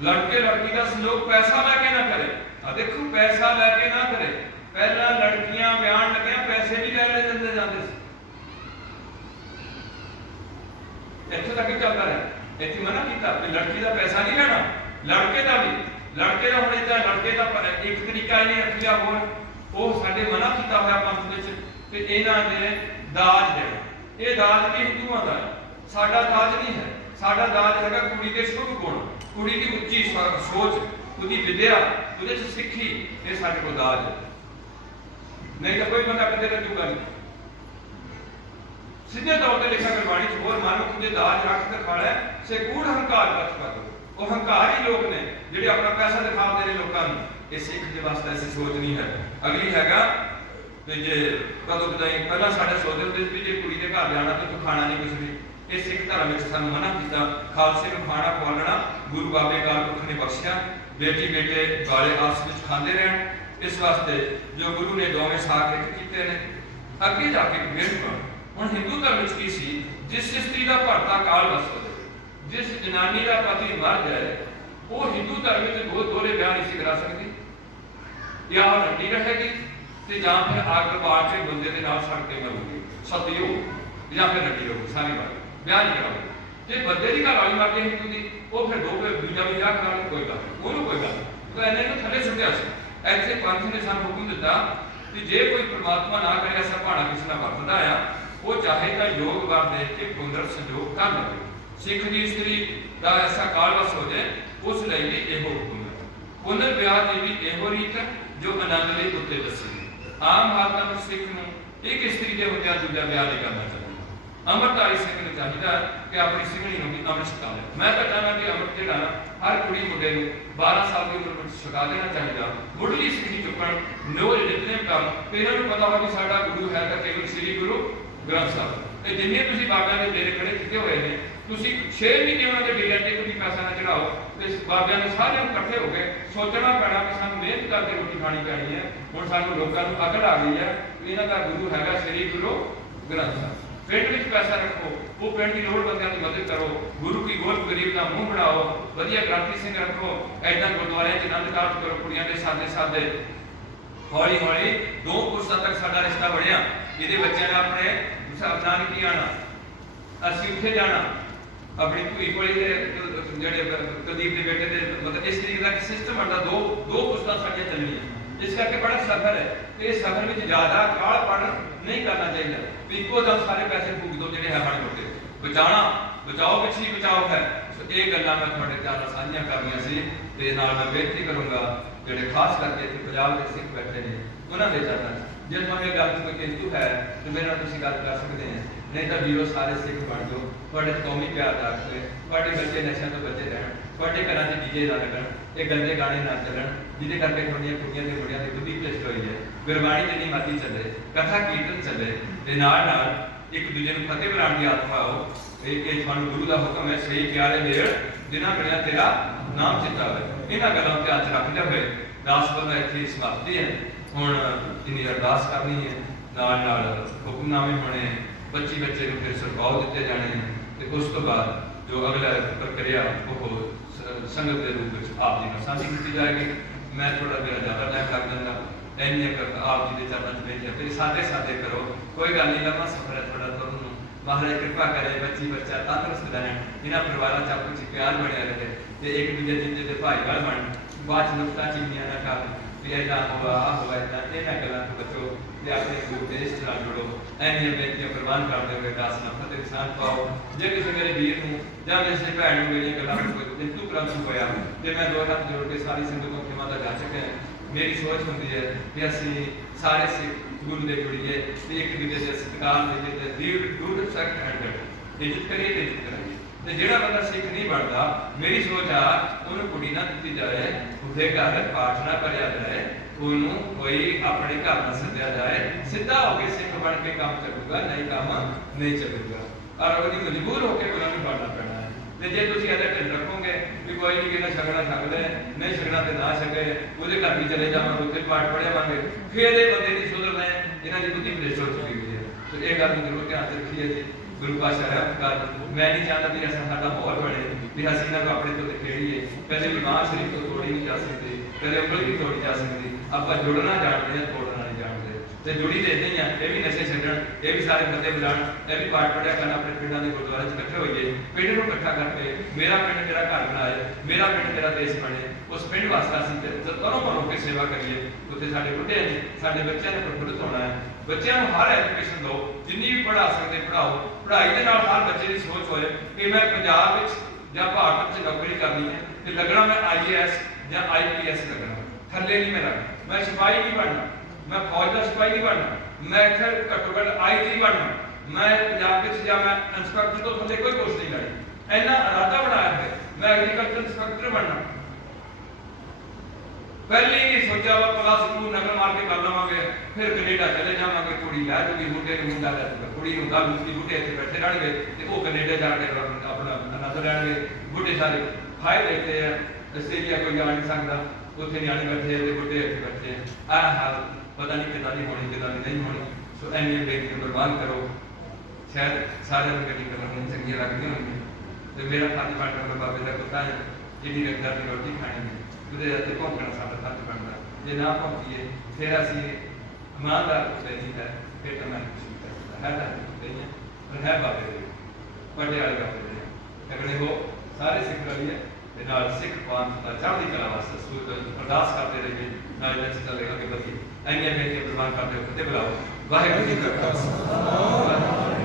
लड़के लड़की का संयोग पैसा लैके ना करे। देखो पैसा लैके ना करे, पहला लड़कियां बयान लगे पैसे भी ले लेते जाते थे, इत्थों तक चलता रहा। इतनी मना किया कि लड़की का पैसा नहीं लेना, लड़के का भी, लड़के का होने का लड़के का एक तरीका ही नहीं रखिया होर वो साडे मना किया हुआ पंथ विच कि इन्हां दे दाज है। ये दाज भी हिंदुओं का, साडा दाज नहीं है। साडा दाज हैगा कुड़ी के शुभ गुण, कुड़ी की उच्ची सोच, उसकी विद्या, उसदे च सिक्खी, ये साडे कोल दाज है। नहीं तो कोई बंदा कदे रजूगा नहीं। सीधे तौर पर लिखा गुरबाणी च होर मानो कि दाज रख के खाला से कूड़ हंकार बच पाओ। वो हंकारी लोग ने जिहड़े अपना पैसा दिखाते हैं लोगों को, ये सिख के वास्ते ऐसी सोच नहीं है। अगली हैगा कि जे कदों बजाई पहला साडे सोचते होंदे सी जे कुड़ी दे घर जाना तो तू खाना नहीं कुछ भी। ये सिख धर्म में सानू मना किया, खालसे को खाना खवाना गुरु बाबे काल पुरख ने बख्शिया, बेटी बेटे वाले आपस में खाते रहन। इस वास्ते जो गुरु ने दोवें साथ एक कीते ने। अगे जाके बिल्कुल हुण हिंदू धर्म की सी, जिस स्त्री का भरता काल वस हो, जिस जनानी का पति मर जाए, वो हिंदू धर्म में दो दोहरे ब्याह नहीं करा सकती, या रंडी रहेगी तो या फिर आग बाल के बंदे के नाल सड़ के मरूगी, सती हो या फिर रंडी होगी, सारी बात ब्याह नहीं कराओगे। जे बंदे की घर वाली मर गई हिंदू की, वो फिर दो दूजा भी ब्याह करा लो, कोई गल नहीं, कोई गल तो इन्हें थले सुटिया से। ऐसे पंथ ने सानू हुक्म दिता कि जे कोई परमात्मा ना करे ऐसा भाड़ा किसी ना वरतदा आ, वो चाहे तो योग वर देख के पुनर संयोग कर ले। सिख की स्त्री का ऐसा कालवश हो जाए, उस लिए भी यहो हुक्म है। पुनर ब्याह की भी यहो रीत जो आनंद लई उत्ते दसी। आम हालत में सिख नूं एक स्त्री के होंदे दूजा ब्याह नहीं करना चाहिए। अमृतधारी सिख नूं चाहिए कि अपनी सिंघणी नूं भी अमृत छका ले। मैं तो चाहना कि अमृत जिहड़ा ना हर कुड़ी मुंडे नूं 12 साल की उम्र में छका देना चाहिए। मुढ़ली सिੱਖੀ चुकण नोज जितने काम ते इन्हां नूं पता हो कि साडा गुरु है तां केवल श्री गुरु ग्रंथ साहब। ते जिन्ने तुसीं बाबिਆਂ ਦੇ डेरे खड़े कीते होए ने, तुसीं 6 महीने उन्हां दे डेरे ते कोई पैसा ना चढ़ाओ ते बाबिਆਂ ने सारे इकट्ठे हो गए सोचना पैना कि सानूं मेहनत करके रोटी खानी पैनी है। हुण सानूं लोकां नूं अकल आ गई है कि इन्हां दा गुरु हैगा श्री गुरु ग्रंथ साहब। पिंड में पैसा रखो, वो पिंड की लोड़ बंदियां की मदद करो, गुरु की गोद गरीब का मुंह बनाओ, वधिया ग्रंथी सिंह रखो, ऐदा गुरुद्वारे च आनंद कारज करो, कुड़ियां दे सादे सादे। हौली हौली 2 पुरसां तक साडा रिश्ता बढ़िया। जिहदे बच्चों ने अपने नानकी आना, असीं उत्थे जाना, अपनी धूई कोली जिहड़े कुलदीप के बेटे दे मतलब इस तरीके का सिस्टम बनता। 2 पुरसां साडियां चलनियां। इस करके बड़ा सफर है। इस सफर में ज्यादा कालपन नहीं करना चाहिए। इको दम सारे पैसे फूक दो जो है माड़े मोटे। बचाना बचाओ पिछली बचाओ है। ये गल्लां मैं तुहाडे नाल साझीआं करनियां सी ते नाल मैं बेनती करूंगा जिहड़े खास करके इत्थे पंजाब दे सिख बैठे ने उन्हां दे चरणा जे तुहानूं ये गल कोई किंतु है तो मेरे नाल तुसीं गल कर सकदे हैं। नहीं तो वीरो सारे सिख बन जाओ, तुहाडे कौमी प्यार रखो, तुहाडे बच्चे नशा तो बचे रहन, तुहाडे घरां 'च डीजे ना लगन, ये गंदे गाने ना चलन, जिहदे करके तुहाडीआं कुड़ियां ते मुंडिआं दी बुद्धि भ्रष्ट होई है। गुरबाणी जिन्नी मर्जी चले, कथा कीर्तन चले ते नाल नाल एक दूजे नूं फतेह बुलाउण दी आदत पाओ। ये तुहानूं गुरु दा हुक्म है, सही प्यारे मेल जिन्हां गलियां तेरा नाम चिता होवे। इन्हां गल्लां ते ध्यान च रखदे होए दास बंदा इत्थे समाप्ति है। हुण इन्नी अरदास करनी है, नाल नाल हुक्मनामे होने, बच्चे नूं फिर सरकाउ दित्ते जाने ते उस तो बाद जो अगला प्रक्रिया वो संगत के रूप में आप जी नाल साझी की जाएगी। मैं थोड़ा मेरा ज़्यादा टाइम लग जाता, इन्नी आप जी के चरणों में बेनती है फिर सादे सादे करो, कोई गल नहीं, लम्मा सफर है थोड़ा। तुहानूं महाराज कृपा करे बच्ची बच्चा तंदुरुस्त रहें, इन्हां परिवारां च आपस च प्यार बनिया रहे ते एक दूजे जिंदे दे भाईवाल बन। बाद च नुकता चिन्नियां ना कर भी ऐदा हुआ आ हुआ ऐदा, इन्हां गल्लां तो बचो ते अपने गुरु के इष्ट नाल जुड़ो। ऐनियां बेनतियां प्रवान करदे होए दास नाल फतेह विसार पाओ। जे किसी मेरे वीर नूं जां किसी भैण नूं मेरियां गल्लां कोई किंतु परंतु होया ते मैं 2 हत्थ जोड़ के सारी संगत नूं खिमा दा जाचक है। मेरी सोच होंदी है कि असीं सारे सिख गुरु दे जुड़िए ते एक दूजे दे सत्कार दईए ते डू रिस्पैक्ट एंड इज्जत करिए ते इज्जत कराइए। ते जिहड़ा बंदा सिख नहीं बनदा, मेरी सोच आ उहनूं कुड़ी ना दित्ती जाए, उहदे घर पाठ ना करिया जाए, ਉਹਨੂੰ ਕੋਈ ਆਪਣੇ ਘਰ ਨਾ ਸੱਦਿਆ ਜਾਏ, ਸਿੱਧਾ ਹੋ ਕੇ ਸਿੱਖ ਬਣ ਕੇ ਕੰਮ ਚੱਲੂਗਾ, ਨਹੀਂ ਕੰਮ ਨਹੀਂ ਚੱਲੂਗਾ। ਔਰ ਉਹਦੀ ਮਜਬੂਰ ਹੋ ਕੇ ਉਹਨਾਂ ਨੂੰ ਬਣਨਾ ਪੈਣਾ ਹੈ। ਤੇ ਜੇ ਤੁਸੀਂ ਇਹਦੇ ਢਿੱਲ ਰੱਖੋਗੇ ਵੀ ਕੋਈ ਨਹੀਂ ਕਿਹਨਾਂ ਛਕਣਾ ਛਕ ਲੈ, ਨਹੀਂ ਛਕਣਾ ਤੇ ਨਾ ਛਕੇ, ਉਹਦੇ ਘਰ ਵੀ ਚਲੇ ਜਾਵਾਂਗੇ, ਉੱਥੇ ਪਾਠ ਪੜ੍ਹਿਆਵਾਂਗੇ, ਫਿਰ ਇਹ ਬੰਦੇ ਨਹੀਂ ਸੁਧਰਨਾ ਹੈ। ਇਹਨਾਂ ਦੀ ਬੁੱਧੀ ਵਿਦੇਸ਼ ਹੋ ਚੁੱਕੀ ਹੋਈ ਹੈ। ਤੇ ਇਹ ਗੱਲ ਨੂੰ ਜ਼ਰੂਰ ਧਿਆਨ 'ਚ ਰੱਖੀਏ ਜੀ। ਗੁਰੂ ਪਾਤਸ਼ਾਹ ਰਹਿਮਤ ਕਰ। ਮੈਂ ਨਹੀਂ ਚਾਹੁੰਦਾ ਵੀ ਐਸਾ ਸਾਡਾ ਮਾਹੌਲ ਬਣੇ ਵੀ ਅਸੀਂ ਇਹਨਾਂ ਨੂੰ ਆਪਣੇ ਤੋਂ ਖੇੜੀਏ। ਕਦੇ ਵੀ ਮਾਂ ਸ਼ਰੀਫ ਤੋਂ ਤੋੜੀ ਨਹੀਂ ਜਾ ਸਕਦੀ, ਕਦੇ ਉਂਗਲ ਨਹੀਂ ਤੋੜੀ ਜਾ ਸਕਦੀ। ਆਪਾਂ ਜੁੜਨਾ ਜਾਣਦੇ ਹਾਂ, ਤੋੜਨਾ ਨਹੀਂ ਜਾਣਦੇ। ਤੇ ਜੁੜੀ ਦੇ ਇੱਦਾਂ ਹੀ ਆ, ਇਹ ਵੀ ਨਸ਼ੇ ਛੱਡਣ, ਇਹ ਵੀ ਸਾਰੇ ਬੰਦੇ ਬੁਲਾਉਣ, ਇਹ ਵੀ ਪਾਠ ਪੜ੍ਹਿਆ ਕਰਨ, ਆਪਣੇ ਪਿੰਡਾਂ ਦੇ ਗੁਰਦੁਆਰੇ 'ਚ ਇਕੱਠੇ ਹੋਈਏ, ਪਿੰਡ ਨੂੰ ਇਕੱਠਾ ਕਰਕੇ ਮੇਰਾ ਪਿੰਡ ਮੇਰਾ ਘਰ ਬਣਾਏ, ਮੇਰਾ ਪਿੰਡ ਮੇਰਾ ਦੇਸ਼ ਬਣੇ। ਉਸ ਪਿੰਡ ਵਾਸਤੇ ਅਸੀਂ ਤਰੋਂ ਭਰੋਂ ਕੇ ਸੇਵਾ ਕਰੀਏ। ਉੱਥੇ ਸਾਡੇ ਬੁੱਢੇ ਨੇ, ਸਾਡੇ ਬੱਚਿਆਂ ਨੇ ਪ੍ਰਫੁੱਲਿਤ ਹੋਣਾ ਹੈ। ਬੱਚਿਆਂ ਨੂੰ ਹਰ ਐਜੂਕੇਸ਼ਨ ਦਿਓ, ਜਿੰਨੀ ਵੀ ਪੜ੍ਹਾ ਸਕਦੇ ਪੜ੍ਹਾਓ। ਪੜ੍ਹਾਈ ਦੇ ਨਾਲ ਹਰ ਬੱਚੇ ਦੀ ਸੋਚ ਹੋਏ ਕਿ ਮੈਂ ਪੰਜਾਬ ਵਿੱਚ ਜਾਂ ਭਾਰਤ 'ਚ ਨੌਕਰੀ ਕਰਨੀ ਹੈ ਤੇ ਲੱਗਣਾ ਮੈਂ IAS ਜਾਂ IPS ਲੱਗਣਾ, ਥੱਲੇ ਨਹੀਂ ਮੈਂ ਲੱਗਣਾ। ਮੈਂ ਸਿਪਾਹੀ ਨਹੀਂ ਬਣਨਾ, ਮੈਂ ਫੌਜ ਦਾ ਸਿਪਾਹੀ ਨਹੀਂ ਬਣਨਾ, ਮੈਂ ਇੱਥੇ ਘੱਟੋ ਘੱਟ IG ਬਣਨਾ, ਮੈਂ ਪੰਜਾਬ ਵਿੱਚ ਜਾਂ ਮੈਂ ਇੰਸਪੈਕਟਰ ਤੋਂ ਥੱਲੇ ਕੋਈ ਪੋਸਟ ਨਹੀਂ ਲੈਣੀ। ਇੰਨਾ ਇਰਾਦਾ ਬਣਾਇਆ ਹੈ ਮੈਂ ਐਗਰੀਕਲਚਰ ਇੰਸਪੈਕਟਰ ਬਣਨਾ। ਪਹਿਲੇ ਹੀ ਸੋਚਿਆ ਵਾ ਪਲੱਸ 2 ਨਕਲ ਮਾਰ ਕੇ ਕਰ ਲਵਾਂਗੇ, ਫਿਰ ਕੈਨੇਡਾ ਚਲੇ ਜਾਵਾਂਗੇ, ਕੁੜੀ ਲੈ ਜੂਗੀ, ਮੁੰਡੇ ਨੂੰ ਮੁੰਡਾ ਲੈ ਜੂਗਾ, ਕੁੜੀ ਨੂੰ ਗੱਲ ਦੂਸਰੀ, ਬੁੱਢੇ ਇੱਥੇ ਬੈਠੇ ਰਹਿਣਗੇ ਤੇ ਉਹ ਕੈਨੇਡਾ ਜਾ ਕੇ ਆਪਣਾ ਆਨੰਦ ਲੈਣਗੇ। ਬੁੱਢੇ ਸਾਰੇ ਖਾਏ ਲੈਤੇ ਆ, ਆਸਟ੍ਰੇਲੀਆ ਕੋਈ ਜਾ ਨਹੀਂ ਸਕਦਾ, ਉੱਥੇ ਨਿਆਣੇ ਬੈਠੇ ਤੇ ਬੁੱਢੇ ਇੱਥੇ ਬੈਠੇ। ਆਹ ਹਾਲ ਪਤਾ ਨਹੀਂ ਕਿੱਦਾਂ ਦੀ ਹੋਣੀ, ਕਿੱਦਾਂ ਦੀ ਨਹੀਂ ਹੋਣੀ। ਸੋ ਐਨੇ ਬੇਟੀ ਨੂੰ ਬਰਬਾਦ ਕਰੋ। ਸ਼ਾਇਦ ਸਾਰਿਆਂ ਨੂੰ ਗੱਡੀ ਕਰਨ ਚੰਗੀਆਂ ਲੱਗਦੀਆਂ ਹੋਣਗੀਆਂ ਤੇ ਮੇਰਾ ਫਰਜ਼ ਬਣਦਾ ਬਾਬੇ ਦਾ ਕੁੱਤਾ ਹੈ, ਜਿਹੜੀ ਰੰਗਦਾਰ ਦੀ ਰੋਟੀ ਖਾਣੀ ਹੈ, ਉਹਦੇ ਉੱਤੇ ਭੌਂਕਣਾ ਸਾਡਾ ਫਰਜ਼ ਬਣਦਾ। ਜੇ ਨਾ ਭੌਂਕੀਏ ਫਿਰ ਅਸੀਂ ਇਮਾਨਦਾਰ ਕੁੱਤੇ ਨਹੀਂ ਹੈ, ਫਿਰ ਤਾਂ ਮੈਂ ਕੁਛ ਨਹੀਂ ਕਰ ਸਕਦਾ। ਹੈ ਤਾਂ ਕੁੱਤੇ ਨਹੀਂ ਪਰ ਹੈ ਬਾਬੇ ਦੇ, ਵੱਡੇ ਵਾਲੇ ਬਾਬੇ ਦੇ। ਅਗਲੇ ਹੋ ਸਾਰੇ ਸਿੱਖ ਰਹੀਏ ਤੇ ਨਾਲ ਸਿੱਖ ਪੰਥ ਦਾ ਚੜ੍ਹਦੀ ਕਲਾ ਵਾਸਤੇ ਸੂਰਜ ਅਰਦਾਸ ਕਰਦੇ ਰਹੀਏ, ਨਾਲ ਵਿੱਚ ਚੱਲੇਗਾ ਕਿ ਵਧੀਆ ਐਨੇ ਬੇਟੇ ਪ੍ਰਵਾਨ ਕਰਦੇ ਹੋ ਤੇ ਬੁਲਾਓ। ਵਾਹਿਗੁਰੂ ਜੀ ਕਾ ਖਾਲਸਾ।